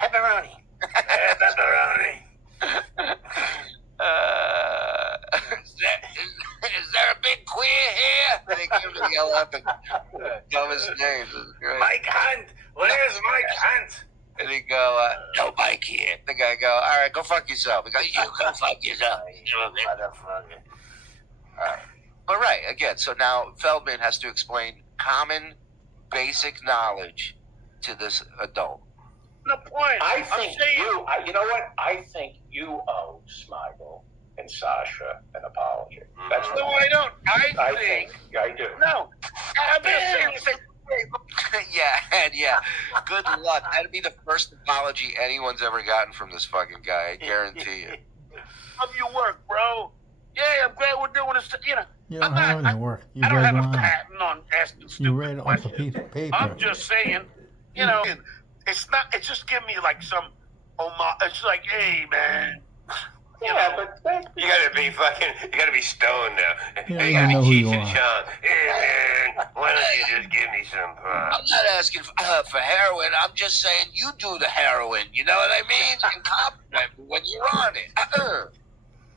Pepperoni. Pepperoni. Is there a big queer here? They give him the yell up and dumbest names. It's great. Mike Hunt. Where's Mike Hunt? And he go, no Mike here. The guy go, all right, go fuck yourself. He go, you go fuck yourself. Motherfucker. But right, again, so now Feldman has to explain common, basic knowledge to this adult. No point. I I'm think saying, you know what? I think you owe Smigel and Sasha an apology. That's no, what I don't. I think. I do. No. I'm just saying the same thing. yeah. Good luck. That'd be the first apology anyone's ever gotten from this fucking guy. I guarantee you. Love your work, bro. Yeah, I'm glad we're doing this. You know, You don't I'm have not- any work. You I don't read have a lines. patent on asking stupid You read it off a questions. piece of paper. I'm just saying, you know, it's not. It's just giving me like some. It's like, hey, man. Yeah, but You gotta be fucking. You gotta be stoned now. Yeah, you I gotta know be who you Cheech and are. Chong. Hey man, why don't you just give me some I'm props? not asking for heroin. I'm just saying you do the heroin. You know what I mean? And compliment me when you're on it.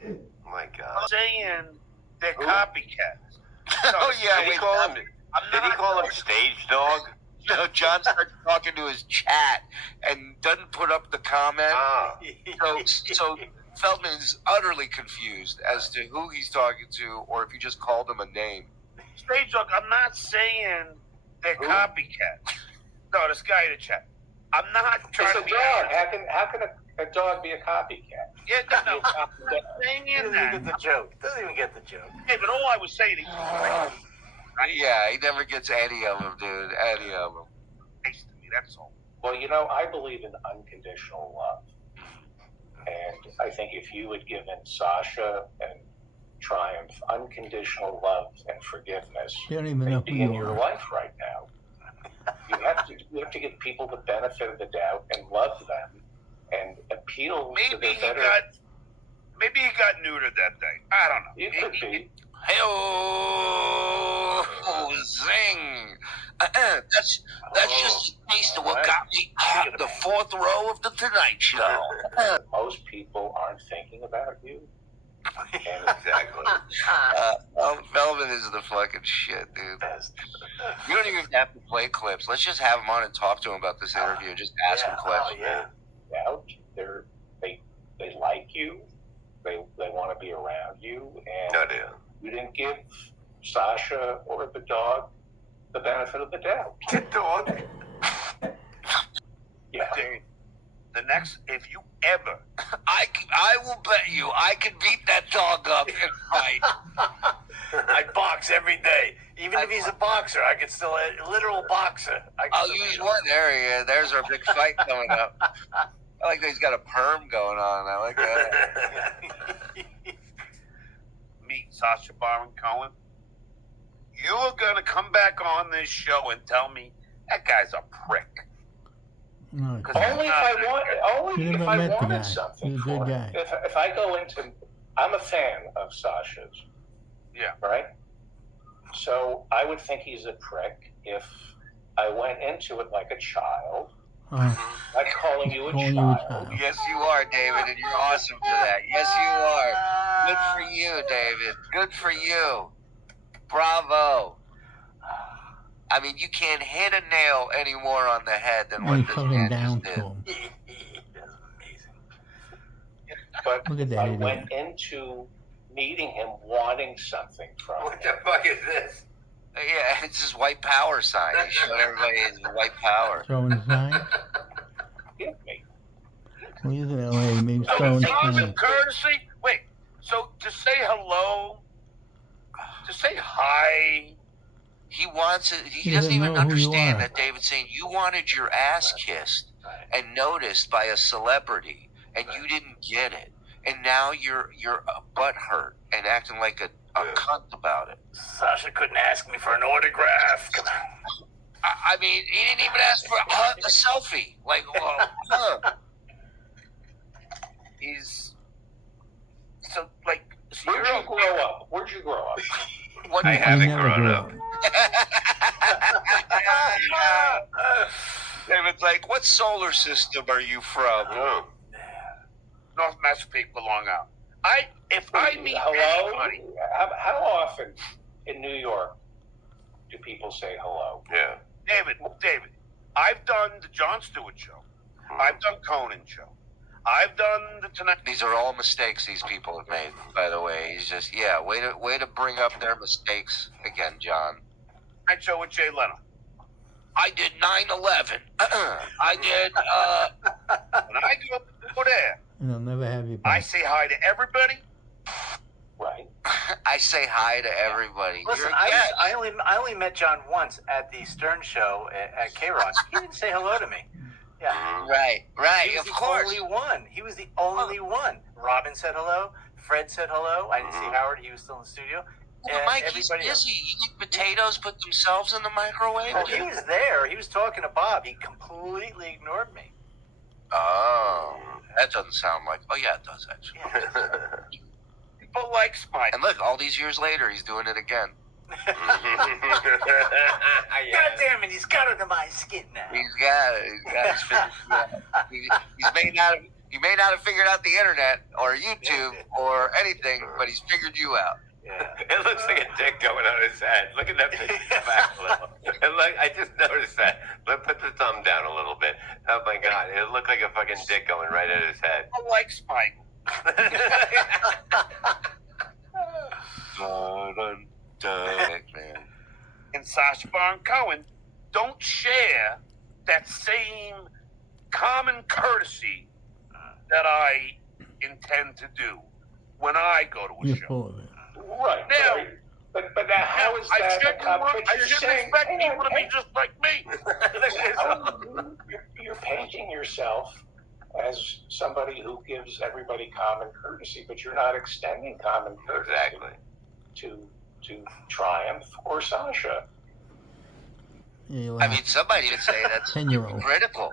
Oh my I'm God. saying they're Who? copycats. Oh yeah, Did he wait, call him? I'm Did he not. call him stage dog? No, John starts talking to his chat and doesn't put up the comment. Ah. So Feldman is utterly confused as to who he's talking to, or if you just called him a name. Stage dog. I'm not saying they're Who? copycats. No, this guy in the chat. I'm not it's trying a to be. dog. How can a dog be a copycat? Yeah, no. I'm not saying He doesn't that. even get the joke. Doesn't even get the joke. Hey, but all I was saying is, Yeah, he never gets any of them, dude. Any of them. nice to me. That's all. Well, you know, I believe in unconditional love. And I think if you had given Sasha and Triumph unconditional love and forgiveness, You don't even know they'd who be in you your are. life right now. You have to give people the benefit of the doubt and love them and appeal to Maybe their he better. got neutered that day. I don't know. You could be. Hey-oh, zing. That's just a taste of what got me out the fourth row of the Tonight Show. Most people aren't thinking about you. And Exactly. Melvin is the fucking shit, dude. You don't even have to play clips. Let's just have him on and talk to him about this interview and just ask him questions. out, they like you. They want to be around you, and No, dear. you didn't give Sasha or the dog the benefit of the doubt. The dog. Yeah. Dude, the next, if you ever, I will bet you I can beat that dog up and fight. I box every day. Even if he's a boxer, I could still a literal boxer. I'll use one. There's our big fight coming up. I like that he's got a perm going on. I like that. meet Sacha Baron Cohen, you are going to come back on this show and tell me that guy's a prick. No, Only if I want. Only You if never I met the wanted guy. something. He's a good for guy. him. If I go into, I'm a fan of Sasha's. Yeah. Right. So I would think he's a prick if I went into it like a child. Like calling you a child. Yes, you are, David, and you're awesome for that. Yes, you are. Good for you, David. Good for you. Bravo. I mean, you can't hit a nail any more on the head than And what he this took man him down just to did. him. That's amazing. But Look at that I idiot. went into meeting him wanting something from him. What the fuck is this? Yeah, it's his white power sign. He showed everybody his white power. Throwing his sign? Hit me. Well, he's in LA, maybe So throwing it's his common sign. courtesy. Wait, so to say hello, to say hi, He wants it. He He doesn't doesn't even know who you understand are. that David's saying you wanted your ass kissed and noticed by a celebrity, and you didn't get it, and now you're butt hurt and acting like a cunt about it. Sasha couldn't ask me for an autograph. Come on. I mean, he didn't even ask for a selfie. Like, well, he's so like. So Where'd you're you grow up? Where'd you grow up? what? I He haven't never grown grew up. David's like, what solar system are you from? No. North Massapequa, Long Island. If I meet Hello? anybody, How often in New York do people say hello? Yeah. David, I've done the Jon Stewart show. I've done Conan show. I've done the Tonight. These are all mistakes these people have made, by the way. He's just, way to bring up their mistakes again, John. Tonight show with Jay Leno. I did 9/11. I did, When I go there, And they'll never have you I back. say hi to everybody. Right. I say hi to everybody. Listen, You're a guest. I only met John once at the Stern show at K-Rock. He didn't say hello to me. Yeah. Right, He was of the course. only one. He was the only one. Robin said hello. Fred said hello. I didn't see Howard. He was still in the studio. Well, And Mike, he's everybody else. busy. You think potatoes put themselves in the microwave? Oh, he was there. He was talking to Bob. He completely ignored me. Oh, that doesn't sound like. Oh, yeah, it does actually. Yeah. People like Spike. And look, all these years later, he's doing it again. God damn it, he's got under my skin now. He's got it. He's got his fingers. He may not have figured out the internet or YouTube or anything, but he's figured you out. Yeah. It looks like a dick going on his head. Look at that picture back a little. And like, I just noticed that. But put the thumb down a little bit. Oh my God, it looked like a fucking dick going right at his head. People like Spike. Man. And Sacha Baron Cohen don't share that same common courtesy that I intend to do when I go to a You're show. full of it. Right. Now- but now how is I that? shouldn't, I shouldn't expect people to be just like me. You're painting yourself as somebody who gives everybody common courtesy, but you're not extending common courtesy Exactly. to Triumph or Sasha. Yeah, you I laugh. mean, somebody would say that's 10-year-old. critical.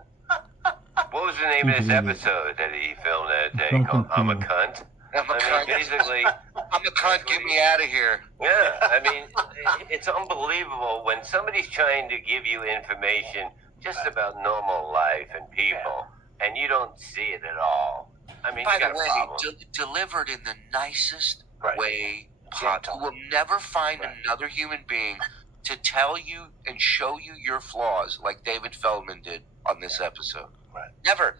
What was the name of this Stupid idiot. episode that he filmed that day Drunken called I'm a Peanut. Cunt? I'm a I mean, cunt. basically, I'm a cunt. Get me out of here. Yeah, I mean, it's unbelievable when somebody's trying to give you information just about normal life and people, and you don't see it at all. I mean, By you got the a way, problem. delivered in the nicest Right. way Gentle. possible. You will never find Right. another human being to tell you and show you your flaws like David Feldman did on this episode. Right. Never.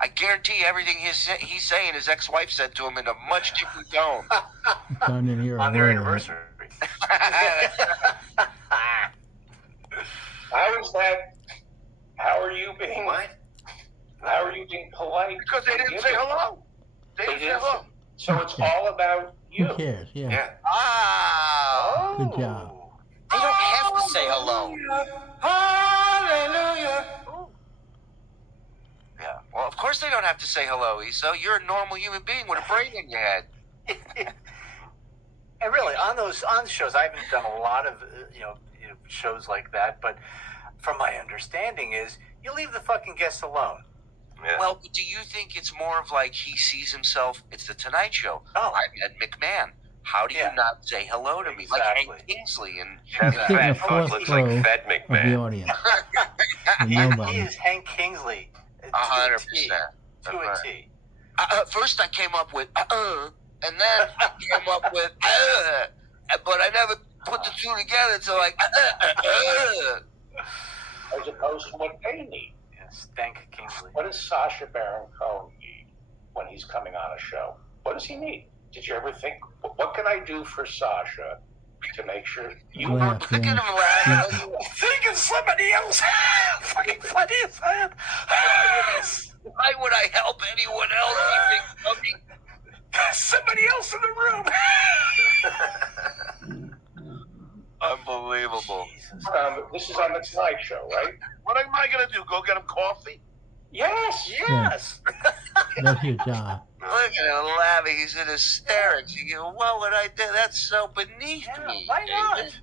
I guarantee everything he's saying his ex-wife said to him in a much different tone. John didn't hear a On their word of it. anniversary. How is that? How are you being? What? How are you being polite? Because they didn't say hello. They didn't say hello. So it's all about you. Who cares? Yeah. Yeah. Ah! Good job. They don't have to say hello. Hallelujah! Yeah. Well, of course they don't have to say hello, Issa. You're a normal human being with a brain in your head. And really, on the shows, I haven't done a lot of shows like that, but from my understanding is you leave the fucking guests alone. Yeah. Well, do you think it's more of like he sees himself? It's the Tonight Show. Oh. I'm Ed McMahon. How do you Yeah. not say hello to me? Like Exactly. Hank Kingsley and He's sitting in the fourth looks row like Fed of the McMahon. audience. And He nobody. is Hank Kingsley. 100%. To a T. First I came up with and then I came up with but I never put the two together to like As opposed to what they need. Yes, Stank Kingsley. What does Sacha Baron Cohen need when he's coming on a show? What does he need? Did you ever think, what can I do for Sasha to make sure you Laugh, look at him yeah. laughing. Think of somebody else. Fucking funny as that. Why would I help anyone else? You think Somebody else in the room. unbelievable. This is on the Tonight Show, right? What am I going to do? Go get him coffee? Yes. Yes. That's your job. Look at him laughing. He's in hysterics. You go, what would I do? That's so beneath Yeah, me. why not? David.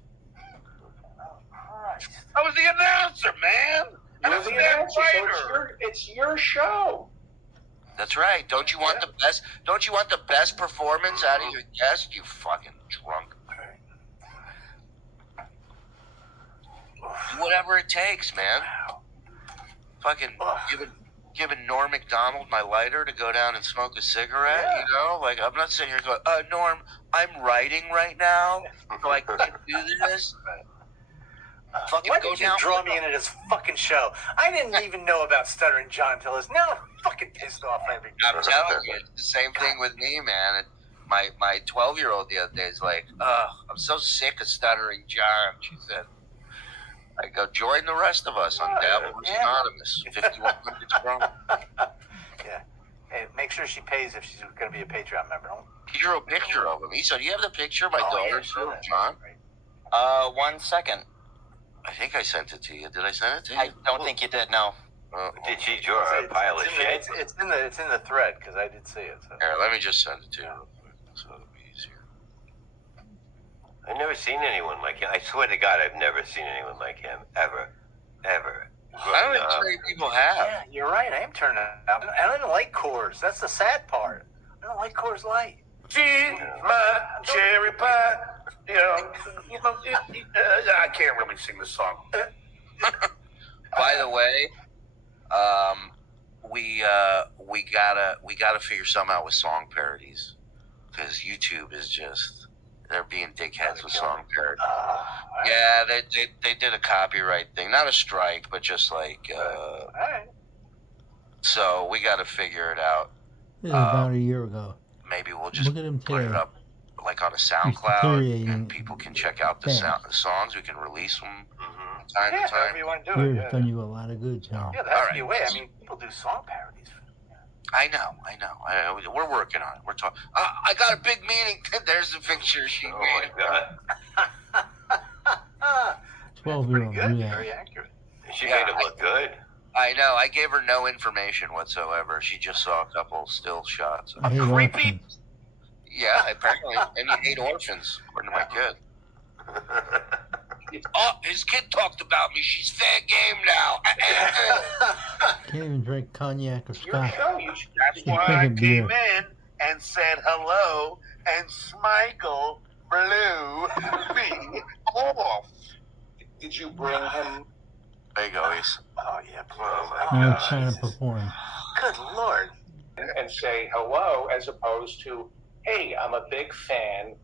Christ. I was the announcer, man. And You're it's the a damn announcer, so writer. it's your show. That's right. Don't you want the best? Don't you want the best performance out of your guest? You fucking drunk. Do whatever it takes, man. Fucking giving Norm McDonald my lighter to go down and smoke a cigarette. Yeah. You know, like I'm not sitting here going, Norm, I'm writing right now, so I can't do this. Fucking Why go did you down. draw me into this fucking show? I didn't even know about Stuttering John until this. Now I'm fucking pissed off every I'm telling you, it's the same thing with me, man. My 12-year-old the other day is like, I'm so sick of Stuttering John. She said, I go, join the rest of us on Dabblers Yeah. Anonymous, 5100 strong. Yeah. Hey, make sure she pays if she's going to be a Patreon member. Don't... He drew a picture of him. He said, do you have the picture of my Oh, daughter, yeah, sure. John? 1 second. I think I sent it to you. Did I send it to you? I don't think you did, no. Did she draw a pile of shit? It's in the thread because I did see it. So. Here, let me just send it to you real quick so it'll be easier. I've never seen anyone like him. I swear to God, I've never seen anyone like him. Ever. I don't think many people have. Yeah, you're right. I am turning out. I don't even like Coors. That's the sad part. I don't like Coors Light. Gee, my cherry pie. You know, I can't really sing the song. By the way, we gotta figure something out with song parodies because YouTube is just they're being dickheads with song parodies. Yeah, they did a copyright thing, not a strike, but just like All right. so we got to figure it out. This is about a year ago. Maybe we'll just Look at him put it today. up like on a SoundCloud, deteriorating and people can check out the fast. the songs. We can release them Mm-hmm. time Yeah, to time. however you want to do it. Here's Yeah, done you a lot of good, John. yeah, there has All to be a right. way. I mean, people do song parodies. I know. We're working on it. We're talking. I got a big meeting. There's the picture she Oh my made. God. 12-year-old Pretty good. do that. Very accurate. She made him look good. I know. I gave her no information whatsoever. She just saw a couple still shots. I hate Creepy. orphans. Yeah, apparently. And you hate orphans, according to my kid. Oh, his kid talked about me. She's fair game now. Can't even drink cognac or Your scotch. show. You should That's She's why I drinking beer. came in and said hello, and Schmeichel blew me off. Did you bring him? There you go, Ace. Oh yeah, please. Now it's time to perform. Good Lord. And say hello as opposed to, hey, I'm a big fan.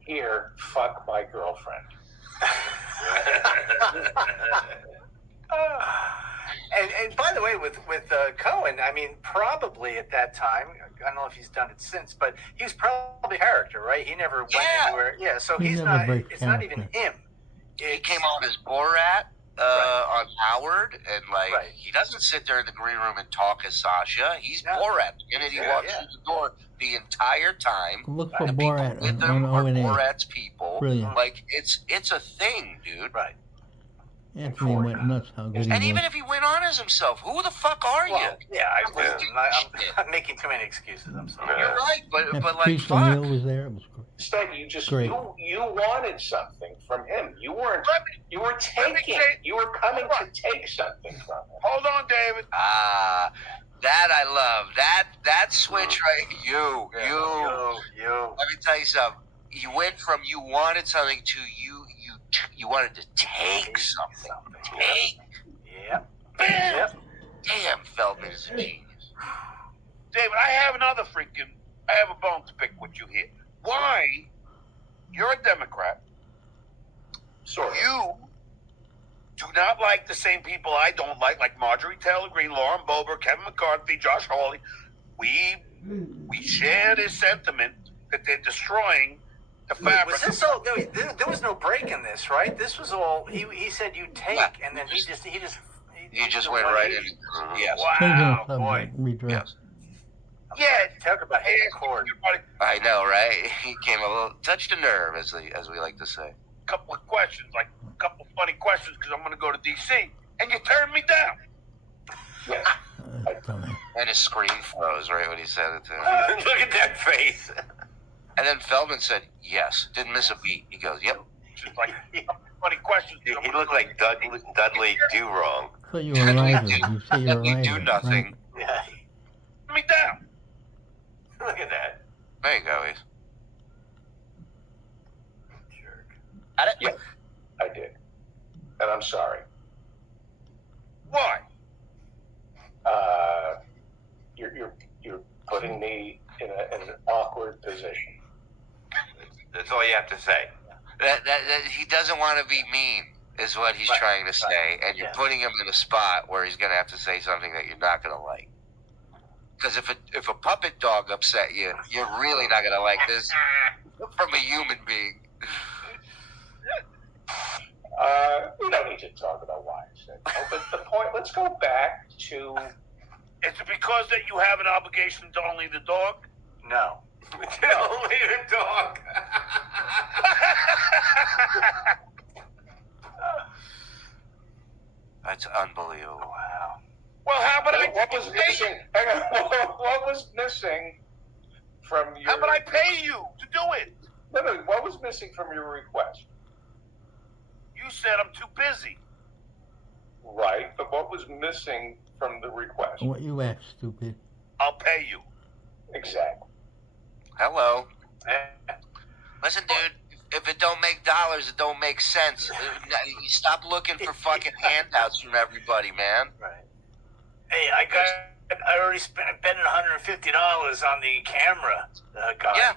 Here, fuck my girlfriend. And by the way, with Cohen, I mean, probably at that time, I don't know if he's done it since, but he was probably a character, right? He never went anywhere. Yeah, so He he's never not. breaks It's not even character. him. He came on as Borat on Howard, and like Right. he doesn't sit there in the green room and talk as Sasha. He's No. Borat, and he walks Yeah. through the door the entire time. Look for The people Borat with on him are O&A. Borat's people. Brilliant. Like it's a thing, dude. Right. Anthony went nuts how good he And even was. if he went on as himself, who the fuck are you? Well, yeah, Yeah. I'm making too many excuses. I'm sorry. You're right, but If like Peace fuck. O'Neill was there, it was great. Instead, you just Great. you wanted something from him. You weren't. You were Let me taking. say- You were coming to take something from him. Hold on, David. That I love. That switch right. You. Let me tell you something. You went from you wanted something to you wanted to take something. Take. Yep. Bam. Yep. Damn, Feldman is a genius. David, I have a bone to pick with you here. Why? You're a Democrat. Sort of. You do not like the same people I don't like Marjorie Taylor Greene, Lauren Boebert, Kevin McCarthy, Josh Hawley. We share this sentiment that they're destroying the fabric. Was this all? There was no break in this, right? This was all. He said you take, Yeah. and then he just You just went right in. Yes. Changing Wow, the boy. subject, redress. Yeah, Talk about hitting a chord. I know, right? He came a little touched a nerve, as we like to say. A couple of questions, like a couple of funny questions, because I'm going to go to D.C. and you turned me down. Yes. Dummy. And his screen froze right when he said it to him. Look at that face. And then Feldman said, "Yes." Didn't miss a beat. He goes, "Yep." Just like a couple of funny questions. He looked like Dudley Do Wrong. So you were right. You say you're You right. do nothing. Yeah. Turn me down. Look at that. There you go, Ace. Jerk. Got it? Yes, I did, and I'm sorry. Why? You're putting me in an awkward position. That's all you have to say. That he doesn't want to be mean, is what he's Right, trying to say, and you're yeah. putting him in a spot where he's gonna have to say something that you're not gonna like. Because if a puppet dog upset you, you're really not gonna like this from a human being. We don't need to talk about why I said no, but the point. Let's go back to. Is it because that you have an obligation to only the dog? No. Only the dog. That's unbelievable. Wow. Well, how about I What was missing? Hang on. What was missing from your? How about I pay you to do it? No. What was missing from your request? You said I'm too busy. Right, but what was missing from the request? What you asked, stupid. I'll pay you. Exactly. Hello. Eh, Listen, dude. If it don't make dollars, it don't make sense. You stop looking for fucking handouts from everybody, man. Right. Hey, I already spent $150 on the camera, guy. Yeah.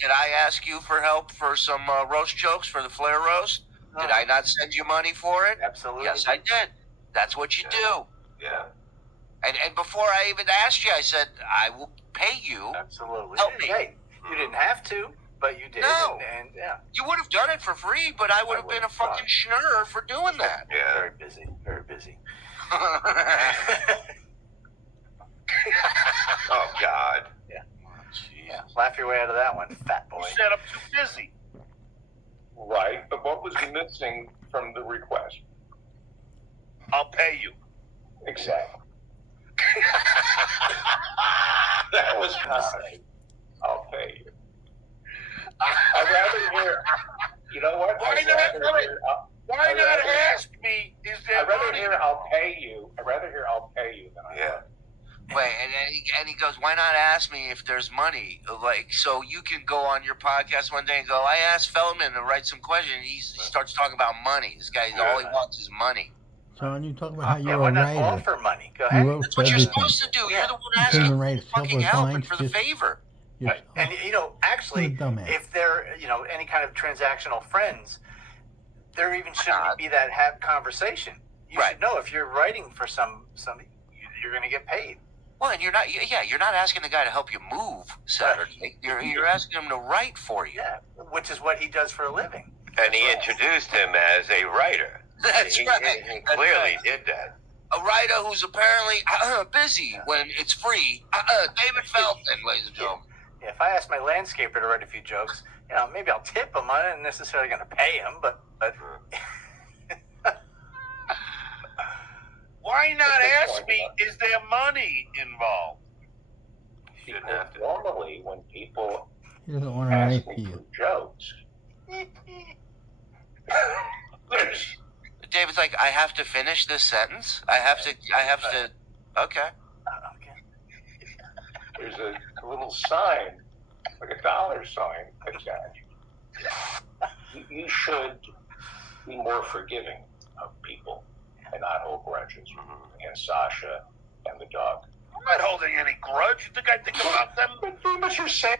Did I ask you for help for some roast jokes for the Flair roast? Did I not send you money for it? Absolutely. Yes, I did. That's what you do. Yeah. And before I even asked you, I said I will pay you. Absolutely. Help me. Hey, you didn't have to, but you did. No. And yeah. You would have done it for free, but I would have been a fucking schnurr for doing that. Yeah. Very busy. Very busy. Oh God. Yeah. Laugh your way out of that one, fat boy. You said I'm too busy. Right, but what was missing from the request? I'll pay you. Exactly. That was kind. I'll pay you. I'd rather hear. You know what? Why I'd not? rather hear. Why I'd not rather- ask me? Is there I'd rather money? hear I'll pay you. I'd rather hear I'll pay you than I. Yeah. Wait, and he goes, why not ask me if there's money? Like, so you can go on your podcast one day and go, I asked Feldman to write some questions. He starts talking about money. This guy, all he wants is money. John, you talk about how Yeah, you're why a not writer. offer money? Go You ahead. wrote That's for what you're everything. supposed to do. You're the one You asking couldn't for write a fucking couple of help and lines, for the just- favor. You're Right. And actually, What a dumbass. if they're any kind of transactional friends, there even shouldn't be that conversation. You should know if you're writing for some you're going to get paid. Well, and you're not asking the guy to help you move Saturday. You're asking him to write for you. Yeah, which is what he does for a living. And he introduced him as a writer. That's He right. clearly did that. A writer who's apparently busy when it's free. David Feldman, ladies and gentlemen. Yeah, if I ask my landscaper to write a few jokes, maybe I'll tip him. I'm not necessarily going to pay him, but Why not ask me, is there money involved? Shouldn't have to. Normally, when people He doesn't want to ask write to me you. for jokes, David's like, I have to finish this sentence. I have to. Okay. there's a little sign, like a dollar sign attached. You should be more forgiving of people and not hold grudges against Sasha and the dog. I'm not holding any grudge. You think I think about them? But you're saying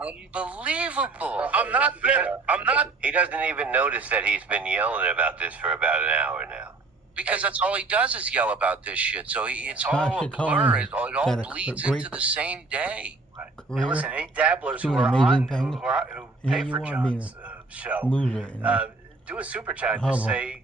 Unbelievable. I'm not bitter. I'm not. He doesn't even notice that he's been yelling about this for about an hour now. Because that's all he does is yell about this shit. So it's all Sasha a blur. Cohen It all got a bleeds great into the same day. Now, career, listen, any dabblers who doing are amazing on things. who Yeah, pay you for wanna be John's show, loser and do a super chat. Hovel Just say,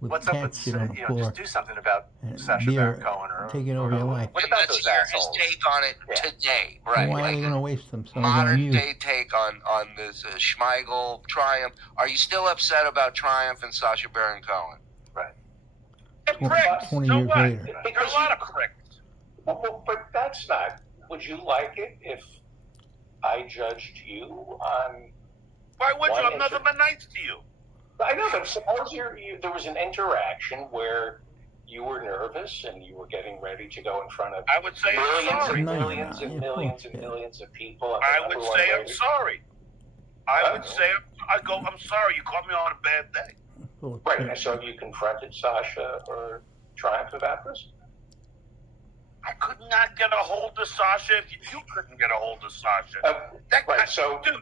with what's up cat with, shit on the floor just do something about and Sacha beer Baron Cohen or taking over your life. What And about let's those hear his assholes? take on it today. So Right. why are Like they going to waste themselves on modern you? day take on this Schmeigel Triumph. Are you still upset about Triumph and Sacha Baron Cohen? Right. They're pricks. 20 So years what? later. There are a lot of pricks. well, but that's not. Would you like it if I judged you on? Why would you? Why I'm nothing but nice to you. I know, but suppose there was an interaction where you were nervous and you were getting ready to go in front of I would say I'm millions sorry. and No, you're millions not. and You're millions full and of shit. millions of people. And I the would number one say I'm rated- sorry. I would say I'm sorry. You caught me on a bad day. Full of Right, shit. and so have you confronted Sasha or Triumph about this? I could not get a hold of Sasha if you couldn't get a hold of Sasha. That guy, Right, so dude,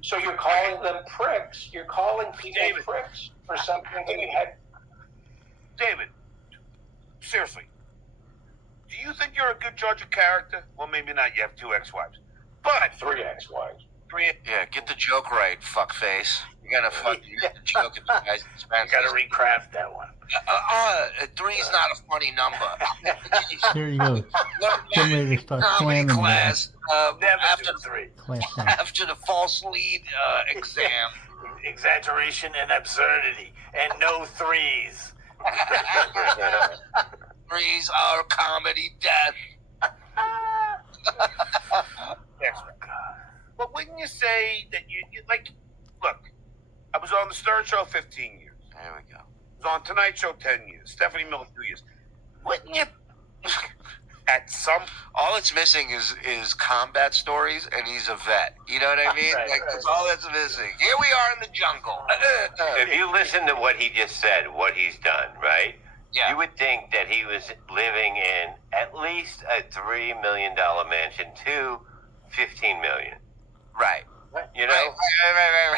so you're calling them pricks. You're calling people David. pricks for something that you had. David, seriously, do you think you're a good judge of character? Well, maybe not. You have 2 ex-wives, but 3 ex-wives. 3. Yeah, get the joke right, fuckface. You gotta fucking get the joke at the guy's expense. Got to recraft that one. 3's not a funny number. Here you go. Learn Getting ready to start comedy slamming class Never after do 3. class down. after the false lead exam. Exaggeration and absurdity, and no 3s. 3's are comedy death. Excellent. But wouldn't you say that you like? Look, I was on the Stern Show 15 years. There we go. I was on Tonight Show 10 years. Stephanie Miller 2 years. Wouldn't you? At some, All it's missing is combat stories, and he's a vet. You know what I mean? Right, like right. that's all that's missing. Here we are in the jungle. If you listen to what he just said, what he's done, right? Yeah. You would think that he was living in at least a $3 million mansion to $15 million. Right. You know? Right.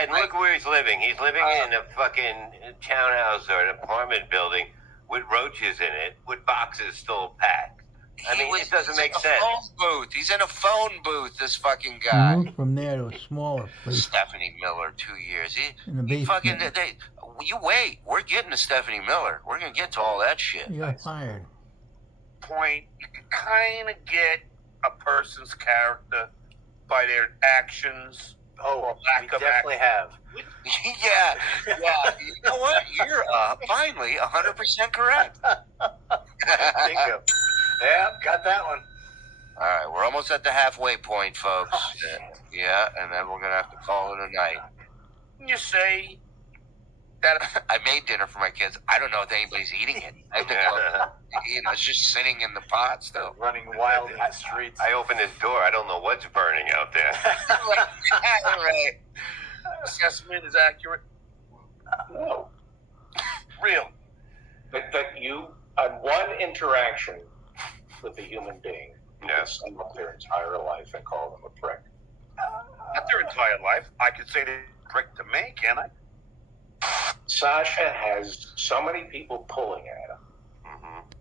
And look where he's living. He's living in a fucking townhouse or an apartment building with roaches in it, with boxes still packed. I mean, it doesn't make sense. Phone booth. He's in a phone booth. This fucking He guy. moved from there to a smaller place Stephanie Miller, 2 years. in the He fucking. basement. You wait. We're getting to Stephanie Miller. We're gonna get to all that shit. He got fired. point, you can kind of get a person's character by their actions Oh, or we lack of definitely action. have. yeah. You know what? You're finally 100% correct. Bingo. Yeah, got that one. All right, we're almost at the halfway point, folks. Yeah, and then we're gonna have to call it a night. You say that I made dinner for my kids. I don't know if anybody's eating it. I think, it's just sitting in the pot still. Running wild in the streets. I open this door. I don't know what's burning out there. Right. Assessment is accurate. No. Real. That you, on one interaction with a human being, you can Yes. sum up their entire life and call them a prick. Not their entire life. I could say they're a prick to me, can't I? Sasha has so many people pulling at him